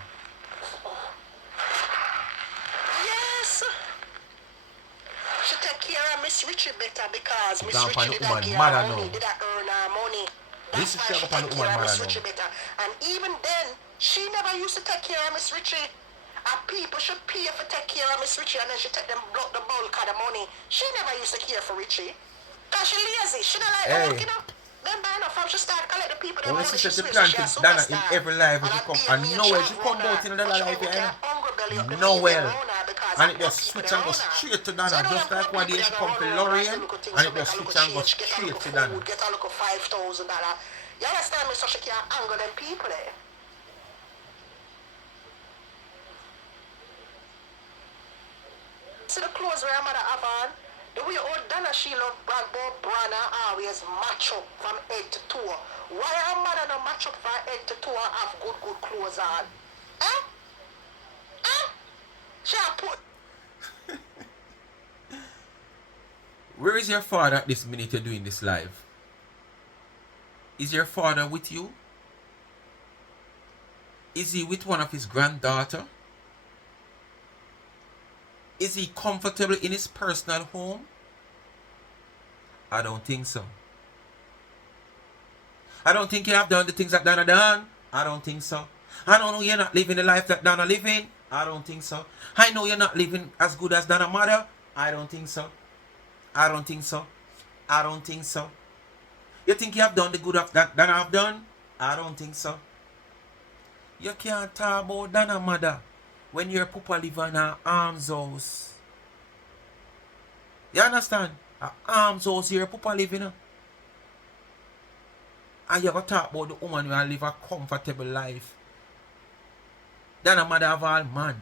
Yes. She take care of Miss Richie better because Miss Richie did not give her money, did not earn her money. That's why she take care of Miss Richie better. And even then, she never used to take care of Miss Richie. And people should pay for take care of Miss Richie and then she take them block the bulk of the money. She never used to care for Richie. Because she lazy. She don't like working up. When she said she planted Donna in every life when she come, and nowhere she come out in another life here, nowhere. And it just switch and go straight to Donna, just like one day she come to Lorraine, and it just switch and go straight to Donna. Get a look of $5,000. You understand me? So she can't anger them people there. See the clothes where her mother have on? The way old Donna, she love Brana always match up from head to toe. Why her mother no match up from head to toe and have good clothes on? She put... Where is your father at this minute you're doing this live? Is your father with you? Is he with one of his granddaughter? Is he comfortable in his personal home? I don't think so. I don't think you have done the things that Donna done. I don't think so. I don't know you're not living the life that Donna living. I don't think so. I know you're not living as good as Donna mother. I don't think so. I don't think so. I don't think so. You think you have done the good of that Donna have done? I don't think so. You can't talk about Donna mother when your papa live in her arms house. You understand? Her arms house your papa live in. And you gotta talk about the woman who live a comfortable life. Donna mother have all man.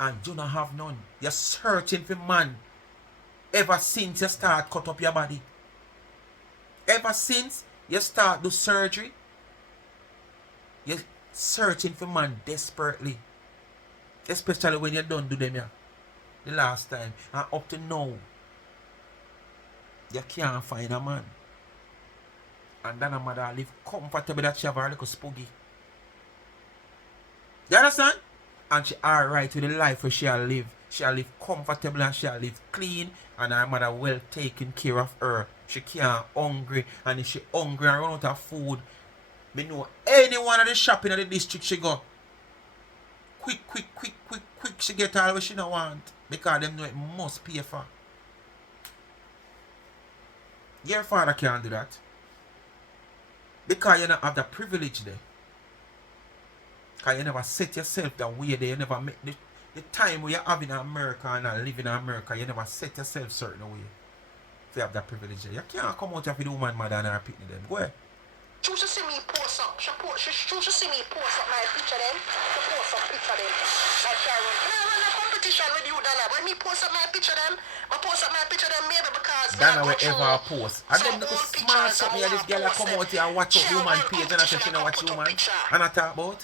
And you don't have none. You're searching for man. Ever since you start cut up your body. Ever since you start do surgery. You're searching for man desperately. Especially when you don't do them, yeah. The last time. And up to now. You can't find a man. And then a mother live comfortable that she have her little spooky. You understand? And she alright with the life where she'll live. She'll live comfortable and she'll live clean. And her mother well taking care of her. She can't hungry. And if she hungry and run out of food, me know anyone at the shop in the district she go. Quick, she get all what she don't want. Because them know it must pay for. Your father can't do that. Because you don't have the privilege there. Because you never set yourself that way there. You never make the time where you have in America and live in America, you never set yourself certain way. If you have that privilege there. You can't come out of the woman mother and her picnic them. Go ahead. Choose to see me post up. She choose to see me post up my picture then. She post up picture then. Like Sharon. I run a competition with you, Donna. When me post up my picture then, I post up my picture then maybe because Donna will ever post. I them look smart something here. This girl come out here and watch out woman page and I say she don't watch woman. And I talk about.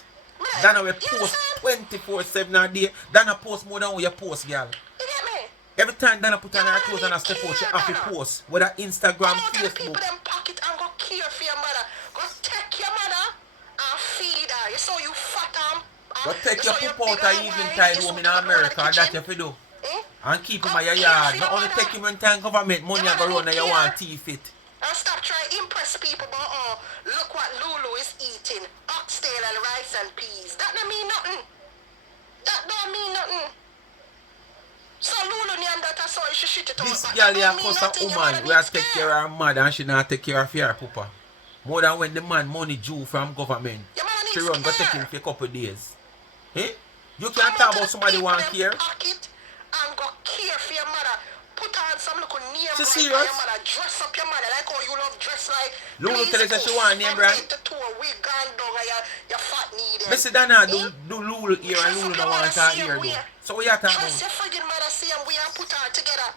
Donna will post 24/7 a day. Donna post more than what you post, girl. You get me? Every time Donna put on her clothes and I step out, she have to post. Whether Instagram, Facebook. People them pocket and go care for your mother. Go take your mother and feed her. You saw you fat Go take your poop out of evening time home in America, and that you have to do. And keep him at your yard. Not only take him when time government money and go run and you want teeth it. And stop trying to impress people about, oh, look what Lulu is eating. Oxtail and rice and peas. That don't mean nothing. That don't mean nothing. So Lulu Neanderthal so she shit it out. This girl here cost a woman we have to take care of her mother and she not take care of her papa. More than when the man money due from government. She run go take him for a couple of days. Eh? You can't talk about somebody who want care. And go care for your mother. Put on some little name she brand serious? for your mother. Dress up your mother like how you love dress like. Lulu tell us that she want name brand. Wig gone down and your fat need. But see Donna do Lulu here and Lulu don't want her here though. So we are talking about. Trust your friggin' mother see and we are put her together.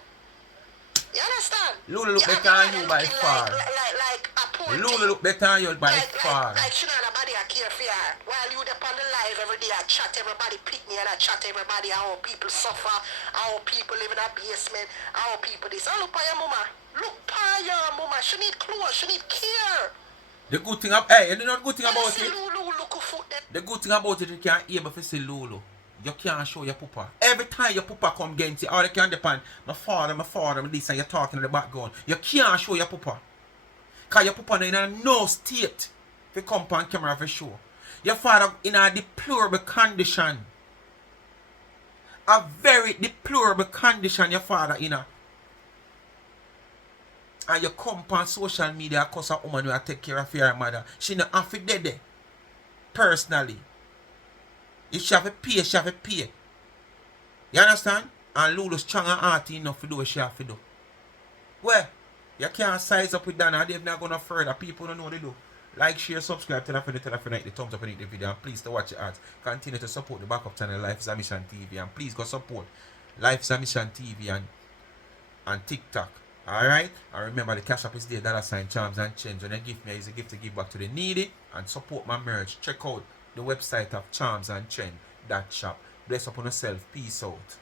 You understand? Lulu look better than you by far. Like a poor Lulu look better than you by far. Like she not nobody I care for her. While you up on the live every day I chat everybody pick me and I chat everybody how people suffer, how people live in a basement, how people this. Oh, look for your mama. Look for your mama. She need clothes, she need care. The good thing about hey, you know the good thing about it? Lulu look foot that. The good thing about it, you can't able to see Lulu. You can't show your papa. Every time your papa come against you, all you can depend, my father, this, and you're talking in the background. You can't show your papa. Because your papa is in no state to come on camera for show. Your father in a deplorable condition. A very deplorable condition your father in a. And you come on social media because a woman will take care of your mother. She not have to dead personally. If she have to pay, she have to pay. You understand? And Lulu strong and hearty enough to do what she have to do. Well, you can't size up with Donna. They're not going no further. People don't know what they do. Like, share, subscribe, tell a friend, the thumbs up and the video. And please to watch it out. Continue to support the backup channel Life is a Mission TV. And please go support Life is a Mission TV and TikTok. Alright? And remember the cash app is there, $ Charms and Change. When you give me, it's a gift to give back to the needy. And support my merch. Check out the website of Charms and Trend. That shop. Bless upon yourself. Peace out.